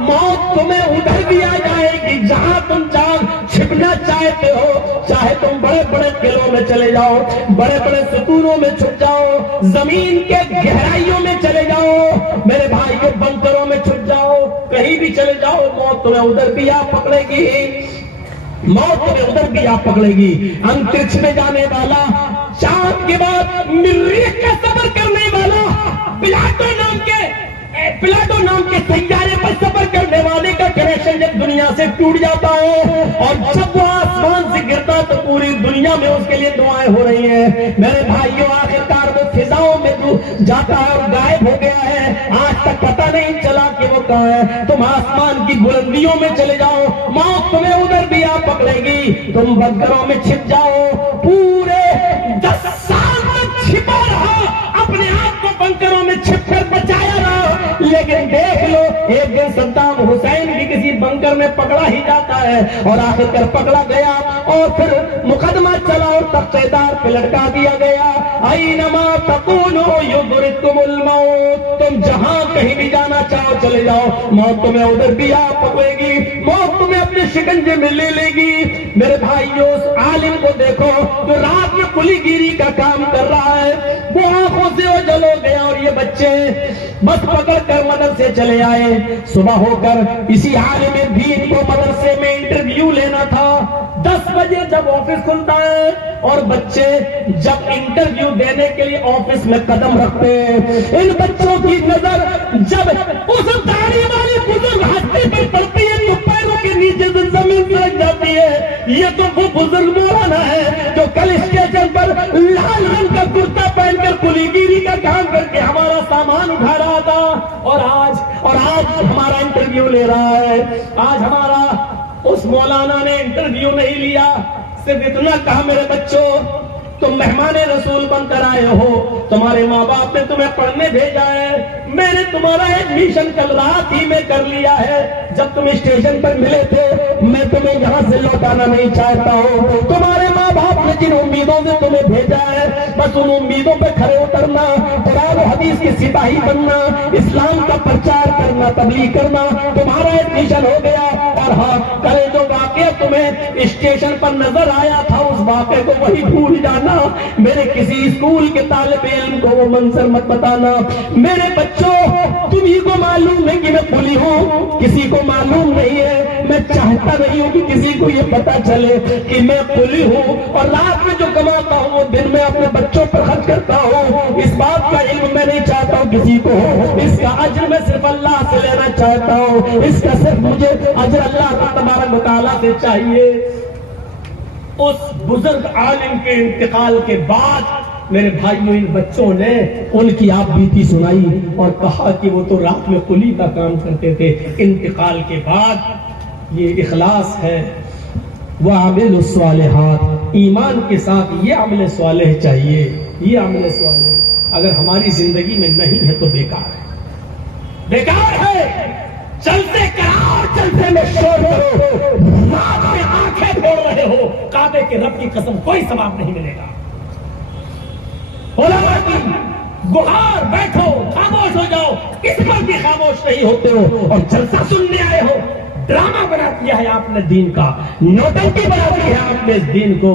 मौत तुम्हें उधर भी आ जाएगी जहां तुम छिपना चाहते हो, चाहे तुम बड़े बड़े किलों में चले जाओ, बड़े बड़े सुतूनों में छुप जाओ, जमीन के गहराइयों में चले जाओ, मेरे भाई के बंकरों में छुप जाओ, कहीं भी चले जाओ, मौत तुम्हें उधर भी आ पकड़ेगी, मौत तुम्हें उधर भी आ पकड़ेगी। अंतरिक्ष में जाने वाला, चांद के बाद मरीख का सफर करने वाला, प्लाटो नाम के सैयारे पर सफर करने वाले का कनेक्शन जब दुनिया से टूट जाता है और जब वो आसमान से गिरता तो पूरी दुनिया में उसके लिए दुआएं हो रही हैं। मेरे भाइयों, आखिरकार वो फिजाओं में जाता है और गायब हो गया है, आज तक पता नहीं चला कि वो कहाँ है। तुम आसमान की बुलंदियों में चले जाओ, मौत तुम्हें उधर भी आ पकड़ेगी, तुम बंकरों में छिप जाओ, पूरे 10 साल तक छिपा रहा, अपने आप को बंकरों में छिप कर बचाया रहा, लेकिन देख लो एक दिन सद्दाम हुसैन भी किसी बंकर में पकड़ा ही जाता है और आखिरकार पकड़ा गया और फिर मुकदमा चला और तख्तेदार पे लटका दिया गया। ऐनमा तकूनु युद्रिकुमुल मौत, तुम जहां कहीं भी जाना चाहो चले जाओ, मौत तुम्हें उधर भी आ पकड़ेगी, मौत तुम्हें अपने शिकंजे में ले लेगी। मेरे भाइयों, उस आलिम को देखो जो रात में कुलीगिरी का काम कर रहा है, वो आंखों से ओझल हो गया और ये बच्चे बस पकड़ कर मदरसे चले आए। सुबह होकर इसी आलिम दीन को मदरसे में इंटरव्यू लेना था। 10 बजे जब ऑफिस खुलता है और बच्चे जब इंटरव्यू देने के लिए ऑफिस में कदम रखते हैं, इन बच्चों की नजर जब उस दाढ़ी वाली बुजुर्ग हस्ती पर पड़ती है तो पैरों के नीचे से जमीन लग जाती है। ये तो वो बुजुर्ग मौलाना है जो कल स्टेशन पर लाल रंग का कुर्ता पहनकर कुलीगिरी का काम करके हमारा सामान उठा रहा था और आज हमारा इंटरव्यू ले रहा है। आज हमारा उस मौलाना ने इंटरव्यू नहीं लिया, सिर्फ इतना कहा, मेरे बच्चों तुम मेहमान रसूल बनकर आए हो, तुम्हारे माँ बाप ने तुम्हें पढ़ने भेजा है, मैंने तुम्हारा एडमिशन कल रात ही में कर लिया है। जब तुम स्टेशन पर मिले थे मैं तुम्हें यहाँ से लौटाना नहीं चाहता हूँ। तुम्हारे माँ बाप ने जिन उम्मीदों से तुम्हें भेजा है बस उन उम्मीदों पे खड़े उतरना, कुरान और हदीस के सिपाही बनना, इस्लाम का प्रचार करना, तबलीग करना, तुम्हारा एडमिशन हो गया। और हाँ, कल जो वाकया तुम्हें स्टेशन पर नजर आया था उस वाकये को वही भूल जाना, मेरे किसी स्कूल के तालिब इल्म को वो मंजर मत बताना। मेरे बच्चों, तुम ही को मालूम है कि मैं कुली हूँ, किसी को मालूम नहीं है। मैं चाहता नहीं हूँ कि किसी को ये पता चले कि मैं कुली हूँ, और रात में जो कमाता हूँ वो दिन में अपने बच्चों पर खर्च करता हूँ। इस बात का इल्म मैं नहीं चाहता हूँ किसी को हो, इसका अज्र मैं सिर्फ अल्लाह से लेना चाहता हूँ, इसका सिर्फ मुझे अज्र अल्लाह का तबारक व तआला से चाहिए। उस बुजुर्ग आलिम के इंतकाल के बाद मेरे भाइयों, इन बच्चों ने उनकी आप बीती सुनाई और कहा कि वो तो रात में कुली का काम करते थे। इंतकाल के बाद ये इखलास है, वह अमल स्वालिहात, ईमान के साथ ये अमल स्वालिह चाहिए। ये अमल स्वालिह अगर हमारी जिंदगी में नहीं है तो बेकार है, बेकार है। चलते कराओ, चलते में शोर करो, रात में आंखें फोड़ रहे हो, काबे के रब की कसम कोई सवाब नहीं मिलेगा। उलमा की गुहार बैठो, खामोश हो जाओ, इस पर भी खामोश नहीं होते हो, और जलसा सुनने आए हो। ड्रामा बना दिया है आपने दीन का, नौटंकी बना दी है आपने इस दीन को।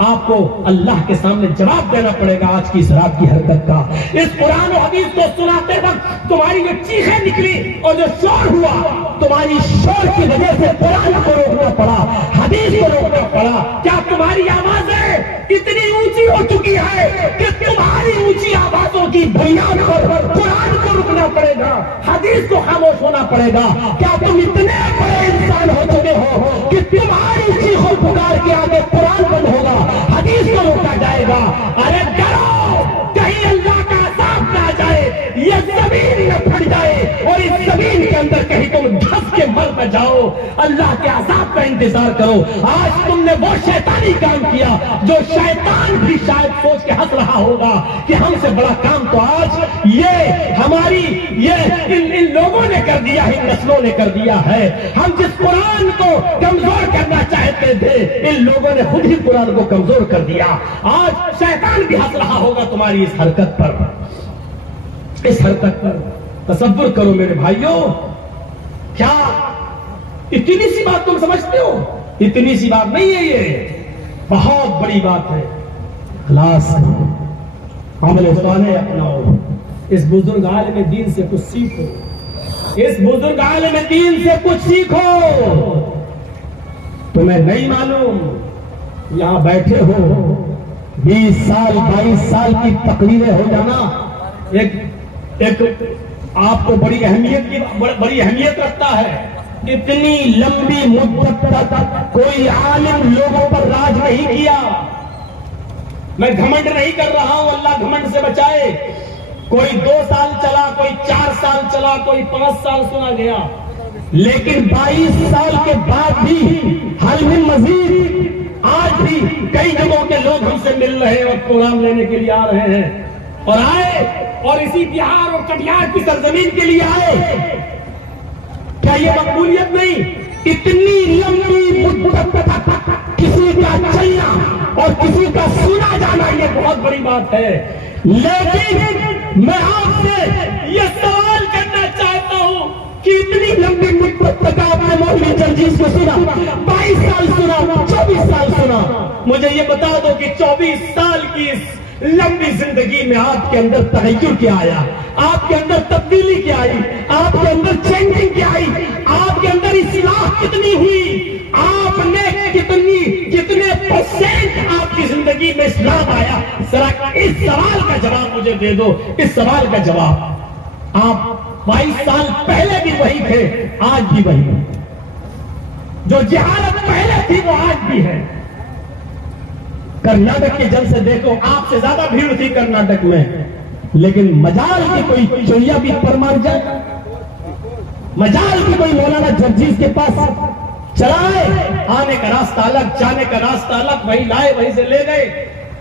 आपको अल्लाह के सामने जवाब देना पड़ेगा आज की इस रात की हरकत का। इस कुरान और हदीस को सुनाते वक्त तुम्हारी जो चीखें निकली और जो शोर हुआ, तुम्हारी शोर की वजह से कुरान को रोकना पड़ा, हदीस को रोकना पड़ा। क्या तुम्हारी आवाजें इतनी ऊंची हो चुकी है कि तुम्हारी ऊंची आवाजों की बुनियाद पर कुरान को रुकना पड़ेगा, हदीस को खामोश होना पड़ेगा? क्या तुम इतने बड़े इंसान हो चुके हो कि तुम्हारी चीखों पुकार के आगे कुरान बंद होगा, हदीस को रोका जाएगा? अरे डरो, कहीं अल्लाह का अज़ाब ना जाए, ये जमीन न फट जाए और इस जमीन के अंदर कहीं तुम धंस के मर न जाओ। अल्लाह के अज़ाब का इंतजार करो। आज तुमने वो शैतानी काम किया जो शैतान भी शायद सोच के हंस रहा होगा कि हमसे बड़ा काम तो आज ये हमारी ये इन लोगों ने कर दिया, इन नस्लों ने कर दिया है। हम जिस कुरान को कमजोर करना चाहते थे, इन लोगों ने खुद ही कुरान को कमजोर कर दिया। आज शैतान भी हंस रहा होगा तुम्हारी इस हरकत पर, इस हरकत पर। तसव्वुर करो मेरे भाइयों, क्या इतनी सी बात तुम समझते हो? इतनी सी बात नहीं है, ये बहुत बड़ी बात है। इखलास करो, अमल सालेह अपनाओ, इस बुजुर्ग आलिम दीन से कुछ सीखो, इस बुजुर्ग आलिम दीन से कुछ सीखो। तुम्हें नहीं मालूम, यहां बैठे हो 20 साल 22 साल की तकरीरें हो जाना एक आपको बड़ी अहमियत रखता है। इतनी लंबी मुद्दत तक कोई आलिम लोगों पर राज नहीं किया। मैं घमंड नहीं कर रहा हूं, अल्लाह घमंड से बचाए। कोई 2 साल चला, कोई 4 साल चला, कोई 5 साल सुना गया, लेकिन 22 साल के बाद भी हल में मजीद आज भी कई जगहों के लोग हमसे मिल रहे हैं और प्रोग्राम लेने के लिए आ रहे हैं, और आए और इसी बिहार और कटिहार की सरजमीन के लिए आए। क्या ये मकबूलियत नहीं? इतनी लंबी मुद्दत तक किसी का चलना और किसी का सुना जाना ये बहुत बड़ी बात है। लेकिन मैं आपसे ये सवाल करना चाहता हूं कि इतनी लंबी मुद्दत तक आपने मौलवी जर्जीस को सुना, 22 साल सुना, 24 साल सुना। मुझे ये बता दो कि 24 साल की इस लंबी जिंदगी में आपके अंदर तगय्युर क्या आया, आपके अंदर तब्दीली क्या आई, आपके अंदर चेंजिंग क्या आई, आपके अंदर इस्लाह कितनी हुई, आपने कितने परसेंट आपकी जिंदगी में इस्लाम आया? जरा इस सवाल का जवाब मुझे दे दो, इस सवाल का जवाब। आप 22 साल पहले भी वही थे, आज भी वही। जो जहालत पहले थी वो आज भी है। कर्नाटक के जलसे देखो, आपसे ज्यादा भीड़ थी कर्नाटक में, लेकिन मजाल की कोई चोरिया भी पर मार जाए, मजाल की कोई मौलाना जर्जीस के पास चलाए, आने का रास्ता अलग, जाने का रास्ता अलग, वही लाए वहीं से ले गए।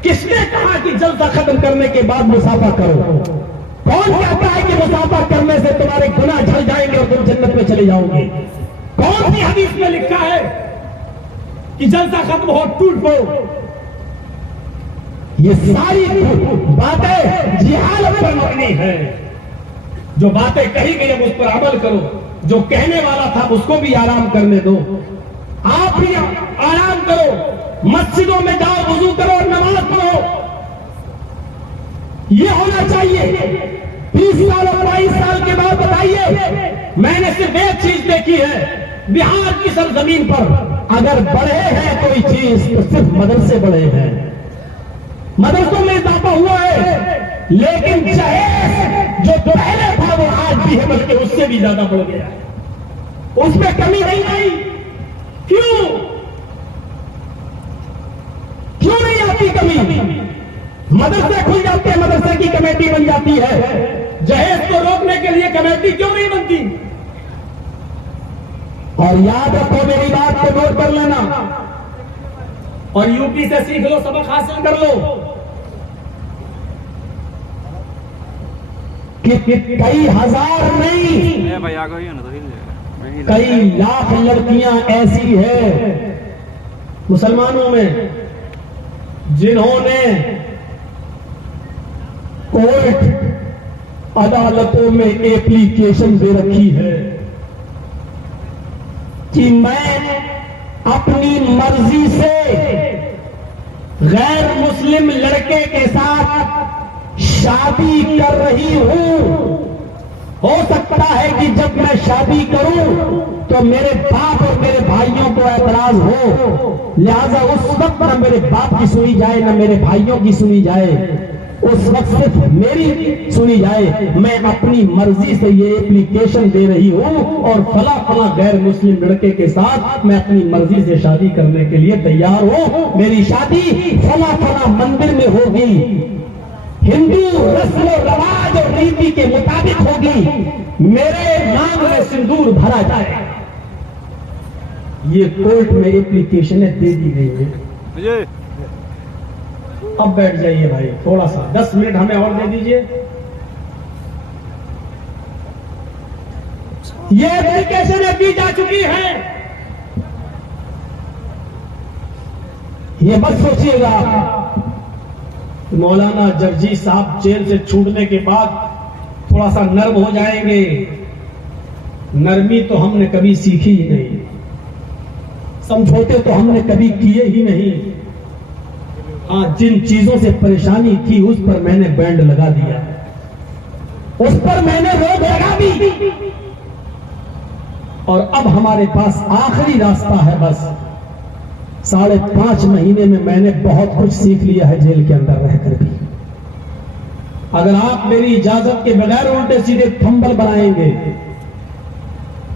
किसने कहा कि जलसा खत्म करने के बाद मुसाफा करो? कौन कहता है कि मुसाफा करने से तुम्हारे गुनाह ढल जाएंगे और तुम जन्नत में चले जाओगे? कौन सी हदीस में लिखा है कि जलसा खत्म हो टूट पड़ो? ये सारी बातें जिहालत पर मबनी है। जो बातें कही गई अब उस पर अमल करो, जो कहने वाला था उसको भी आराम करने दो। आप भी आराम करो, मस्जिदों में जाओ, वुजू करो और नमाज पढ़ो। ये होना चाहिए। 20 साल और 22 साल के बाद बताइए, मैंने सिर्फ एक चीज देखी है, बिहार की सरजमीन पर अगर बढ़े हैं कोई चीज तो सिर्फ मदरसे बढ़े हैं, मदरसों में इजाफा हुआ है। लेकिन जहेज जो पहले था वो आज भी है, बल्कि उससे भी ज्यादा बढ़ गया है, उसमें कमी नहीं आई। क्यों नहीं आती कमी? मदरसे खुल जाते हैं, मदरसे की कमेटी बन जाती है, जहेज को रोकने के लिए कमेटी क्यों नहीं बनती? और याद रखो मेरी बात को नोट कर लेना, और यूपी से सीख लो, सबक हासिल कर लो कि कई हजार नहीं, कई लाख लड़कियां ऐसी है मुसलमानों में जिन्होंने कोर्ट अदालतों में एप्लीकेशन दे रखी है कि मैं अपनी मर्जी से गैर मुस्लिम लड़के के साथ शादी कर रही हूं। हो सकता है कि जब मैं शादी करूं तो मेरे बाप और मेरे भाइयों को एतराज हो, लिहाजा उस वक्त न मेरे बाप की सुनी जाए न मेरे भाइयों की सुनी जाए, उस वक्त सिर्फ मेरी सुनी जाए। मैं अपनी मर्जी से ये एप्लीकेशन दे रही हूं और फला फला गैर मुस्लिम लड़के के साथ मैं अपनी मर्जी से शादी करने के लिए तैयार हूं। मेरी शादी फला फला मंदिर में होगी, हिंदू रस्म रवाज और रीति के मुताबिक होगी, मेरे नाम में सिंदूर भरा जाए। ये कोर्ट में एप्लीकेशन दे दी गई है। अब बैठ जाइए भाई, थोड़ा सा 10 मिनट हमें और दे दीजिए। ये एप्लीकेशन दी जा चुकी है। ये मत सोचिएगा मौलाना जर्जी साहब जेल से छूटने के बाद थोड़ा सा नर्म हो जाएंगे। नरमी तो हमने कभी सीखी ही नहीं, समझौते तो हमने कभी किए ही नहीं। हाँ, जिन चीजों से परेशानी थी उस पर मैंने बैंड लगा दिया, उस पर मैंने रोक लगा दी, और अब हमारे पास आखिरी रास्ता है। बस 5.5 महीने में मैंने बहुत कुछ सीख लिया है जेल के अंदर रहकर भी। अगर आप मेरी इजाजत के बगैर उल्टे सीधे थंबल बनाएंगे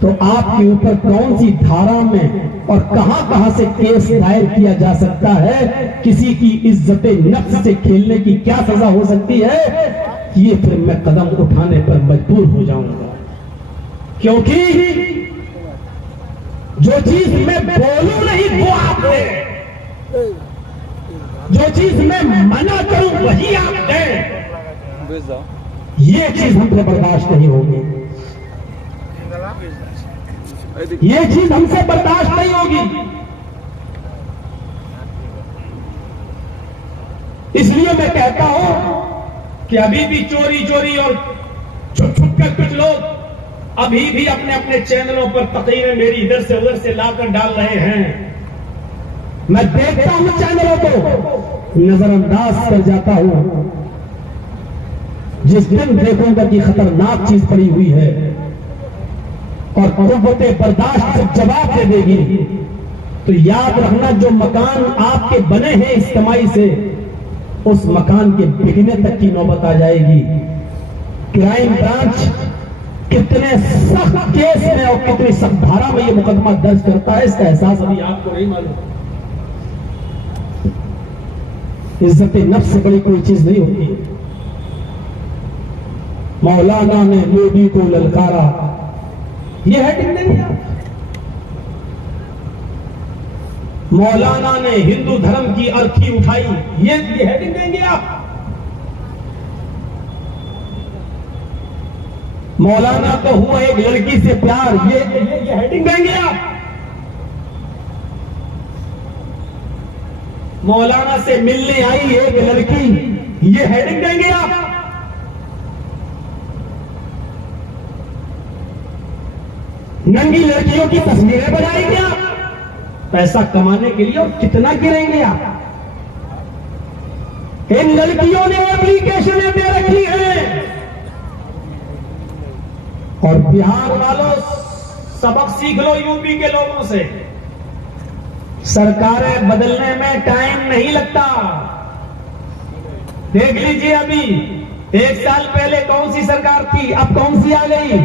तो आपके ऊपर कौन सी धारा में और कहां से केस दायर किया जा सकता है, किसी की इज्जत नफ्स से खेलने की क्या सजा हो सकती है, ये फिर मैं कदम उठाने पर मजबूर हो जाऊंगा। क्योंकि जो चीज मैं बोलूं नहीं वो आपने, जो चीज मैं मना करूं वही आप दें, ये चीज हमसे बर्दाश्त नहीं होगी, ये चीज हमसे बर्दाश्त नहीं होगी। इसलिए मैं कहता हूं कि अभी भी चोरी चोरी और छुप छुप कर कुछ लोग अभी भी अपने अपने चैनलों पर तकरीरें मेरी इधर से उधर से लाकर डाल रहे हैं। मैं देखता हूं चैनलों को, नजरअंदाज कर जाता हूं। जिस दिन देखूंगा कि खतरनाक चीज पड़ी हुई है और कुव्वते बर्दाश्त से जवाब दे देगी, तो याद रखना जो मकान आपके बने हैं इस कमाई से, उस मकान के बिकने तक की नौबत आ जाएगी। क्राइम ब्रांच कितने सख्त केस में और कितनी सख्त धारा में ये मुकदमा दर्ज करता है, इसका एहसास अभी आपको नहीं मालूम। इज्जत नफ्स से बड़ी कोई चीज नहीं होती। मौलाना ने मोदी को ललकारा, ये हेडिंग देंगे आप? मौलाना ने हिंदू धर्म की अर्थी उठाई, ये हेडिंग देंगे आप? मौलाना को हुआ एक लड़की से प्यार, ये हेडिंग देंगे आप? मौलाना से मिलने आई एक लड़की, ये हेडिंग देंगे आप? नंगी लड़कियों की तस्वीरें बनाएंगे आप पैसा कमाने के लिए, और कितना गिरेंगे आप? इन लड़कियों ने एप्लीकेशनें दे रखी हैं और बिहार वालों सबक सीख लो यूपी के लोगों से। सरकारें बदलने में टाइम नहीं लगता। देख लीजिए, अभी 1 साल पहले कौन सी सरकार थी, अब कौन सी आ गई।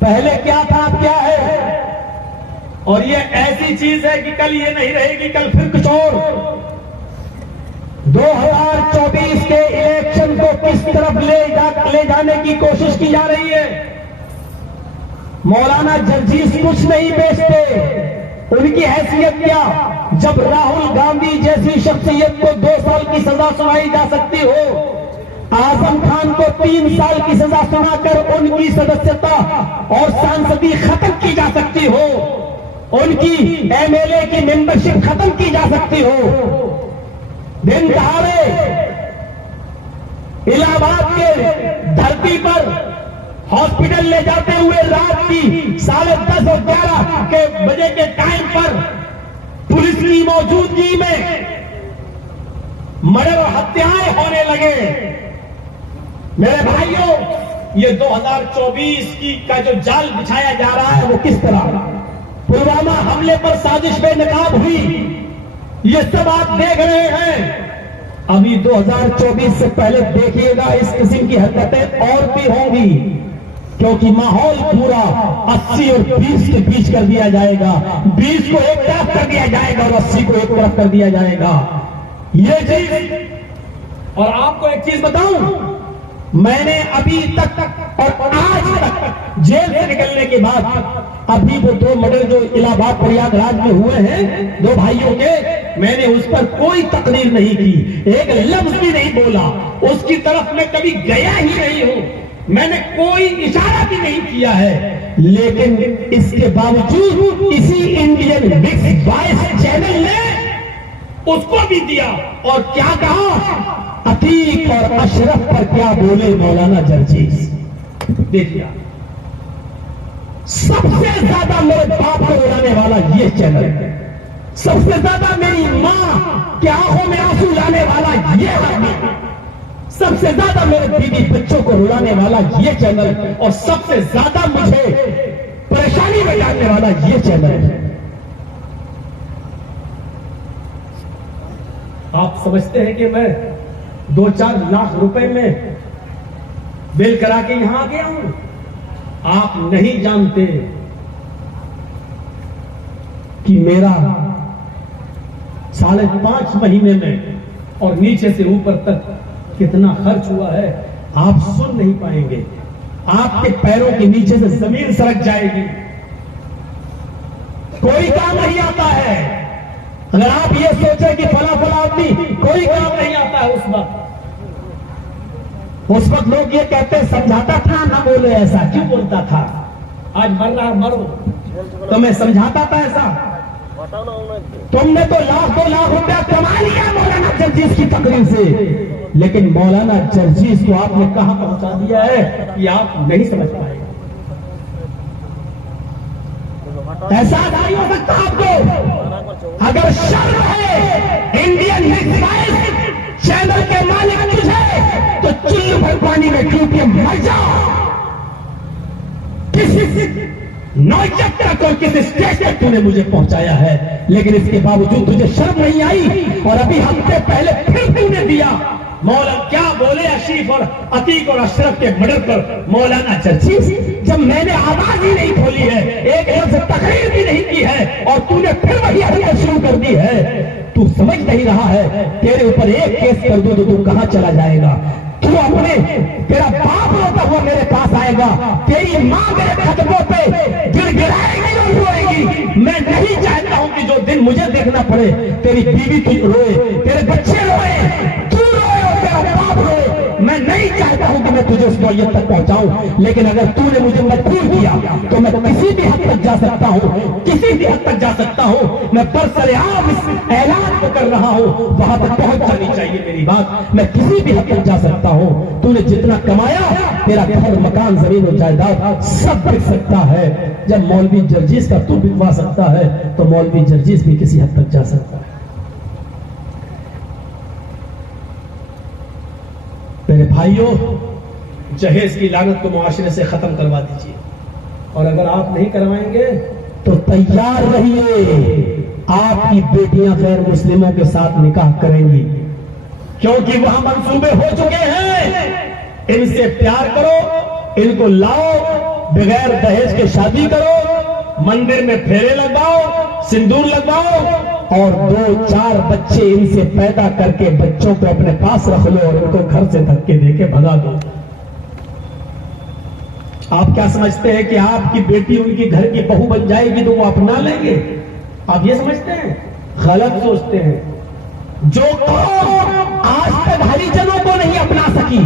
पहले क्या था, अब क्या है। और ये ऐसी चीज है कि कल ये नहीं रहेगी, कल फिर कुछ और। 2024 के इलेक्शन को किस तरफ ले जाने की कोशिश की जा रही है। मौलाना जर्जीस कुछ नहीं बेचते। उनकी हैसियत क्या, जब राहुल गांधी जैसी शख्सियत को 2 साल की सजा सुनाई जा सकती हो, आजम खान को 3 साल की सजा सुनाकर उनकी सदस्यता और सांसदी खत्म की जा सकती हो, उनकी एमएलए की मेंबरशिप खत्म की जा सकती हो। दिन दहाड़े इलाहाबाद के धरती पर हॉस्पिटल ले जाते हुए रात की 10:30 और 11 के बजे के टाइम पर पुलिस की मौजूदगी में मर्डर और हत्याएं होने लगे। मेरे भाइयों, ये 2024 का जो जाल बिछाया जा रहा है वो किस तरह, पुलवामा हमले पर साजिश बेनकाब हुई, ये सब आप देख रहे हैं। अभी 2024 से पहले देखिएगा इस किस्म की हरकतें और भी होंगी, क्योंकि माहौल पूरा 80 और 20 के बीच कर दिया जाएगा। 20 को एक तरफ कर दिया जाएगा और 80 को एक तरफ कर दिया जाएगा। ये चीज, और आपको एक चीज बताऊं, मैंने अभी तक और आज तक जेल से निकलने के बाद अभी वो 2 मर्डर जो इलाहाबाद प्रयागराज में हुए हैं 2 भाइयों के, मैंने उस पर कोई तकरीर नहीं की, एक लफ्ज भी नहीं बोला, उसकी तरफ मैं कभी गया ही नहीं हूं, मैंने कोई इशारा भी नहीं किया है। लेकिन इसके बावजूद इसी इंडियन मिक्स वॉइस चैनल ने उसको भी दिया और क्या कहा, अतीक और अशरफ पर क्या बोले मौलाना जर्जीस। देखिए, सबसे ज्यादा मेरे बाप को रुलाने वाला ये चैनल है, सबसे ज्यादा मेरी मां की आंखों में आंसू लाने वाला ये आदमी, सबसे ज्यादा मेरे बीवी बच्चों को रुलाने वाला ये चैनल, और सबसे ज्यादा मुझे परेशानी में डालने वाला ये चैनल है। आप समझते हैं कि मैं 2-4 लाख रुपए में बिल करा के यहां आ गया हूं? आप नहीं जानते कि मेरा 5.5 महीने में और नीचे से ऊपर तक कितना खर्च हुआ है, आप सुन नहीं पाएंगे। आपके पैरों के नीचे से जमीन सरक जाएगी। कोई काम नहीं आता है। अगर आप ये सोचे कि फला फला आदमी कोई काम नहीं आता है, उस वक्त लोग ये कहते हैं समझाता था ना बोले ऐसा, क्यों बोलता था, आज मर रहा मरो, तो मैं समझाता था ऐसा। तुमने तो 1-2 लाख रुपया कमा लिया मौलाना जर्जीस की तकरीर से, लेकिन मौलाना जर्जीस को आपने कहां पहुंचा दिया है कि आप नहीं समझ पाए। ऐसा नहीं हो सकता आपको। अगर शर्म है इंडियन मिक्स वॉइस चैनल के मालिक तुझे, तो चुल्लू भर पानी में डूब के मर जाओ। किसी नौजत तक और किसी स्टेज तक तूने मुझे पहुंचाया है, लेकिन इसके बावजूद तुझे शर्म नहीं आई। और अभी हफ्ते पहले फिर तूने दिया। मौलाना क्या बोले अशीफ और अतीक और अशरफ के मर्डर पर मौलाना जर्जीस, जब मैंने आवाज ही नहीं खोली है, एक लफ्ज तकरीर भी नहीं की है, और तूने फिर वही हरकत शुरू कर दी है। तू समझ नहीं रहा है, तेरे ऊपर एक केस कर दो तो तू कहां चला जाएगा। तू अपने, तेरा बाप रोता हुआ मेरे पास आएगा, तेरी मां मेरे कदमों पे गिड़गिड़ाएगी और रोएगी। मैं नहीं चाहता हूं कि जो दिन मुझे देखना पड़े, तेरी बीवी तुझ रोए, तेरे बच्चे रोए, तू रोए और तेरा बाप रोए। मैं नहीं चाहता हूं कि मैं तुझे उस नौयत तक पहुंचाऊं, लेकिन अगर तूने मुझे मजबूर किया तो मैं किसी भी हद तक जा सकता हूं, किसी भी हद तक जा सकता हूं। मैं बरसरेआम इस ऐलान को कर रहा हूं, वहां तक पहुंच जानी चाहिए मेरी बात। मैं किसी भी हद तक जा सकता हूं। तूने जितना कमाया, तेरा घर मकान जमीन और जायदाद सब बिक सकता है। जब मौलवी जर्जीस का तू बिकवा सकता है, तो मौलवी जर्जीस भी किसी हद तक जा सकता है। मेरे भाइयों, जहेज की लानत को मुआशरे से खत्म करवा दीजिए। और अगर आप नहीं करवाएंगे तो तैयार रहिए, आपकी बेटियां गैर मुस्लिमों के साथ निकाह करेंगी, क्योंकि वहां मंसूबे हो चुके हैं। इनसे प्यार करो, इनको लाओ, बगैर दहेज के शादी करो, मंदिर में फेरे लगवाओ, सिंदूर लगवाओ और 2-4 बच्चे इनसे पैदा करके बच्चों को अपने पास रख लो और उनको घर से धक्के देके भगा दो। आप क्या समझते हैं कि आपकी बेटी उनकी घर की बहू बन जाएगी तो वो अपना लेंगे? आप ये समझते हैं? गलत सोचते हैं। जो कौम आज तक हरिजनों को नहीं अपना सकी,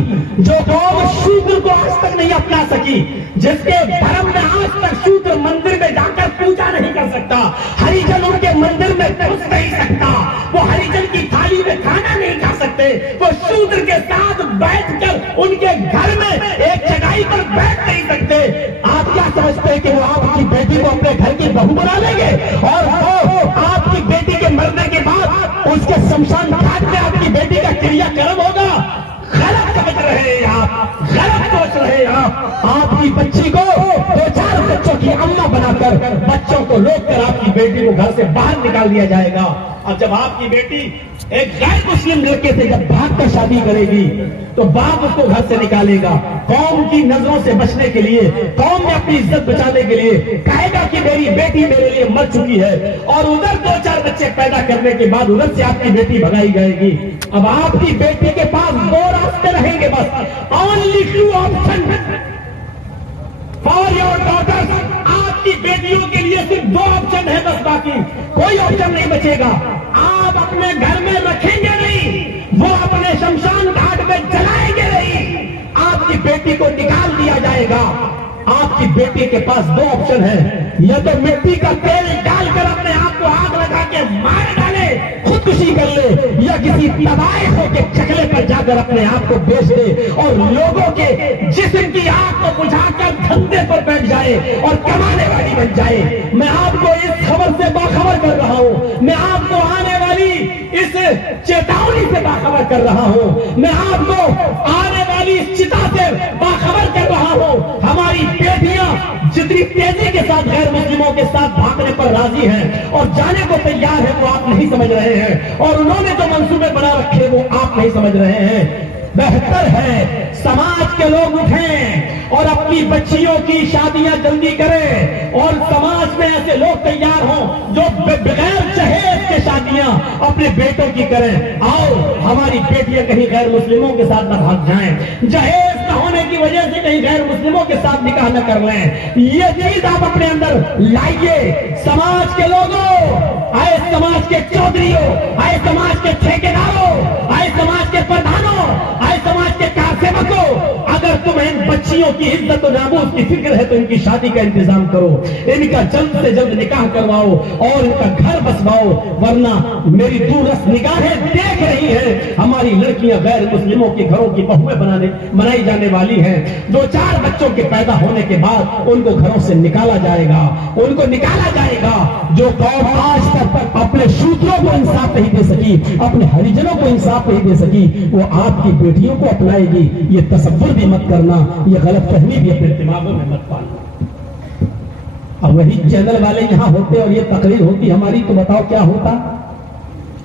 जो कौम शूद्र को आज तक नहीं अपना सकी, जिसके धर्म में आज तक शूद्र मंदिर में जाकर पूजा नहीं कर सकता, हरिजन उनके मंदिर में घुस नहीं सकता, वो हरिजन की थाली में खाना नहीं खा सकते, वो शूद्र के साथ बैठकर उनके घर में एक चटाई पर बैठ नहीं सकते। आप क्या समझते हैं कि वो आपकी बेटी को अपने घर की बहू बना लेंगे और वो आपकी बेटी के मरने के बाद उसके शमशान घाट में आपकी बेटी का क्रियाक्रम होगा? गलत समझ रहे हैं आप, गलत सोच रहे हैं आप। आपकी बच्ची को 2-4 बच्चों की अम्मा बनाकर बच्चों को रोककर आपकी बेटी को घर से बाहर निकाल दिया जाएगा। अब जब आपकी बेटी एक गैर मुस्लिम लड़के से जब भागकर शादी करेगी तो बाप उसको घर से निकालेगा। कौम की नजरों से बचने के लिए, कौम में अपनी इज्जत बचाने के लिए कहेगा कि मेरी बेटी मेरे लिए मर चुकी है, और उधर 2-4 बच्चे पैदा करने के बाद उधर से आपकी बेटी भगाई जाएगी। अब आपकी बेटी के पास 2 रास्ते रहेंगे बस, only 2 option for your daughters. आपकी बेटियों के लिए सिर्फ 2 ऑप्शन है बस, बाकी कोई ऑप्शन नहीं बचेगा। आप अपने घर में रखेंगे नहीं, वो अपने शमशान घाट में जलाएंगे नहीं, आपकी बेटी को निकाल दिया जाएगा। आपकी बेटी के पास 2 ऑप्शन है, या तो मिट्टी का तेल डालकर अपने आप को आग लगा के मार डाले, खुदकुशी कर ले, या किसी तबाह के चकले पर जाकर अपने आप को बेच दे और लोगों के जिस्म की आग को बुझाकर धंधे पर बैठ जाए और कमाने वाली बन जाए। मैं आपको इस खबर से बाखबर कर रहा हूं, मैं आपको आने वाली इस चेतावनी से बाखबर कर रहा हूं, मैं आपको आने वाली इस चिता से बाखबर कर रहा हूं। हमारी बेटियां जितनी तेजी के साथ गैर मुस्लिमों के साथ भागने पर राजी हैं और जाने को तैयार है, वो आप नहीं समझ रहे हैं, और उन्होंने जो मंसूबे बना रखे वो आप नहीं समझ रहे हैं। बेहतर है समाज के लोग उठें और अपनी बच्चियों की शादियां जल्दी करें, और समाज में ऐसे लोग तैयार हों जो बगैर जहेज के शादियां अपने बेटों की करें। आओ, हमारी बेटियां कहीं गैर मुस्लिमों के साथ न भाग जाएं, जहेज न होने की वजह से कहीं गैर मुस्लिमों के साथ निकाह न कर लें। ये चीज आप अपने अंदर लाइए। समाज के लोगों, आए समाज के चौधरियों, आए समाज के ठेकेदारों, आए समाज के प्रधानों, आए समाज के कारसेवकों, अगर तुम्हें इन बच्चियों की इज्जत और नामूस की फिक्र है तो इनकी शादी का इंतजाम करो, इनका जल्द से जल्द निकाह करवाओ और इनका घर बसवाओ, वरना मेरी दूरस्थ निगाहें देख रही हैं हमारी लड़कियां गैर मुस्लिमों के घरों की बहुएं बनाई जाने वाली हैं। 2-4 बच्चों के पैदा होने के बाद उनको घरों से निकाला जाएगा, उनको निकाला जाएगा। जो कौम आज तक अपने शूद्रों को इंसाफ नहीं दे सकी, अपने हरिजनों को इंसाफ नहीं दे सकी, वो आपकी बेटियों को अपनाएगी। ये तसव्वुर भी मत करना, ये गलतफहमी भी अपने दिमागों में मत पालना। अब वही चैनल वाले यहाँ होते और ये तकरीर होती हमारी, तो बताओ क्या होता?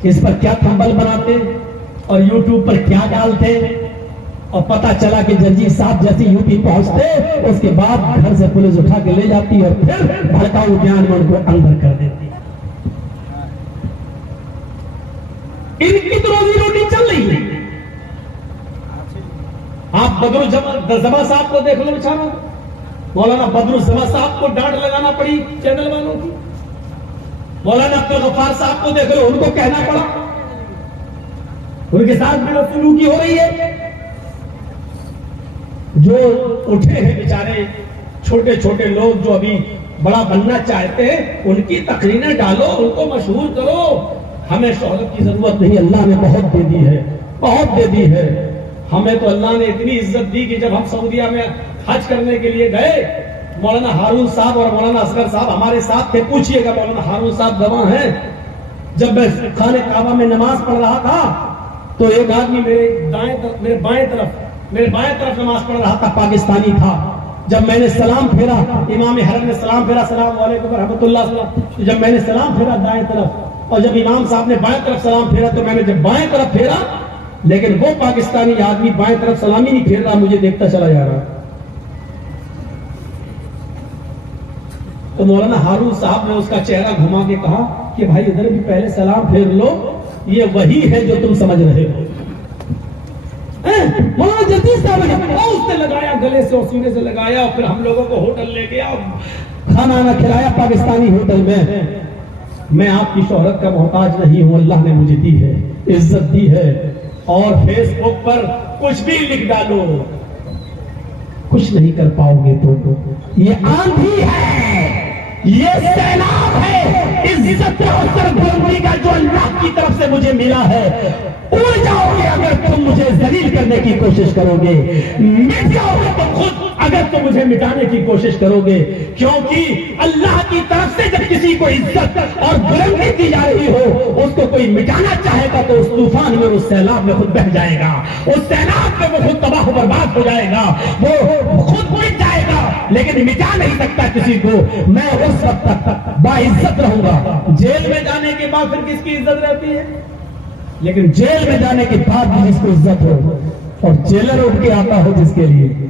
इस पर क्या थंबल बनाते और यूट्यूब पर क्या डालते, और पता चला कि जंजीर साहब जैसे यूपी पहुंचते, उसके बाद घर से पुलिस उठा के ले जाती और फिर भड़काऊ बयान में उनको अंदर कर देती। इनकी तो रोजी रोटी चल रही है। आप बदरुज्जमा साहब को देख लो, बेचारा मौलाना बदरुज्जमा साहब को डांट लगाना पड़ी चैनल वालों की। मौलाना अब्दुल गफ्फार साहब को देख लो, उनको कहना पड़ा, उनके साथ भी बदसलूकी हो रही है। जो उठे हैं बेचारे छोटे छोटे लोग जो अभी बड़ा बनना चाहते हैं, उनकी तकरीरें डालो, उनको मशहूर करो। हमें शोहरत की जरूरत नहीं, अल्लाह ने बहुत दे दी है, बहुत दे दी है। हमें तो अल्लाह ने इतनी इज्जत दी कि जब हम सऊदिया में हज करने के लिए गए, मौलाना हारून साहब और मौलाना असगर साहब हमारे साथ थे। पूछिएगा, मौलाना हारून साहब गवाह हैं। जब मैं खाने काबा में नमाज पढ़ रहा था तो एक आदमी मेरे बाएं तरफ मेरे बाएं तरफ नमाज पढ़ रहा था, पाकिस्तानी था। जब मैंने सलाम फेरा, इमाम हरम ने सलाम फेरा, सलाम वालेकुम रहमतुल्लाह। जब मैंने सलाम फेरा दाएं तरफ, और जब इमाम साहब ने बाएं तरफ सलाम फेरा, तो मैंने जब बाएं तरफ फेरा, लेकिन वो पाकिस्तानी आदमी बाएं तरफ सलाम ही नहीं फेर रहा, मुझे देखता चला जा रहा। तो मौलाना हारून साहब ने उसका चेहरा घुमा के कहा कि भाई इधर भी पहले सलाम फेर लो, ये वही है जो तुम समझ रहे हो। मौलाना जतीश साहब ने उसने लगाया, गले से और सीने से लगाया, और फिर हम लोगों को होटल ले गया, खाना आना खिलाया पाकिस्तानी होटल में। मैं आपकी शोहरत का मोहताज नहीं हूं, अल्लाह ने मुझे दी है, इज्जत दी है। और फेसबुक पर कुछ भी लिख डालो, कुछ नहीं कर पाओगे। तो ये आंधी है, ये सैलाब है, इज्जत और सरबुलंदी का जो अल्लाह की तरफ से मुझे मिला है। उड़ जाओगे अगर तुम मुझे जलील करने की कोशिश करोगे, मिट जाओगे तो खुद अगर तुम मुझे मिटाने की कोशिश करोगे। क्योंकि अल्लाह की तरफ से जब किसी को इज्जत और बुलंदी दी जा रही हो, उसको कोई मिटाना चाहेगा तो उस तूफान में, उस सैलाब में खुद बह जाएगा, उस सैलाब में वो खुद तबाह बर्बाद हो जाएगा, वो खुद मिट जाएगा, लेकिन मिटा नहीं सकता किसी को। मैं उस वक्त तक बाइज्जत रहूंगा। जेल में जाने के बाद फिर किसकी इज्जत रहती है? लेकिन जेल में जाने के बाद भी जिसको इज्जत हो, और जेलर उठ के आता हो जिसके लिए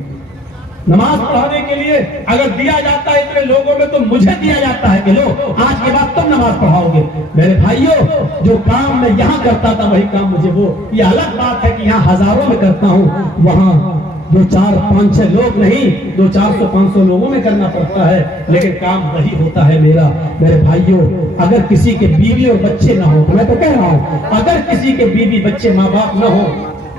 नमाज पढ़ाने के लिए अगर दिया जाता है इतने लोगों में, तो मुझे दिया जाता है कि लो आज के बाद तुम नमाज पढ़ाओगे। मेरे भाइयों, जो काम मैं यहाँ करता था वही काम मुझे ये अलग बात है कि यहाँ हजारों में करता हूँ, वहां 2, 4, 5, 6 लोग नहीं, 200, 400, 500 लोगों में करना पड़ता है, लेकिन काम वही होता है मेरा। मेरे भाइयों, अगर किसी के बीवी और बच्चे ना हो, तो मैं तो कह रहा हूँ, अगर किसी के बीवी बच्चे माँ बाप ना हो,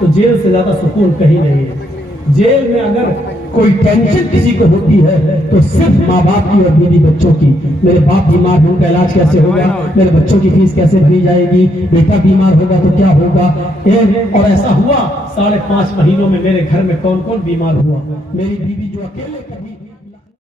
तो जेल से ज्यादा सुकून कहीं नहीं है। जेल में अगर कोई टेंशन किसी को होती है तो सिर्फ माँ बाप की और बीवी बच्चों की। मेरे बाप बीमार हो, उनका इलाज कैसे होगा, मेरे बच्चों की फीस कैसे भरी जाएगी, बेटा बीमार होगा तो क्या होगा। और ऐसा हुआ 5.5 महीनों में मेरे घर में कौन कौन बीमार हुआ। मेरी बीवी जो अकेले कभी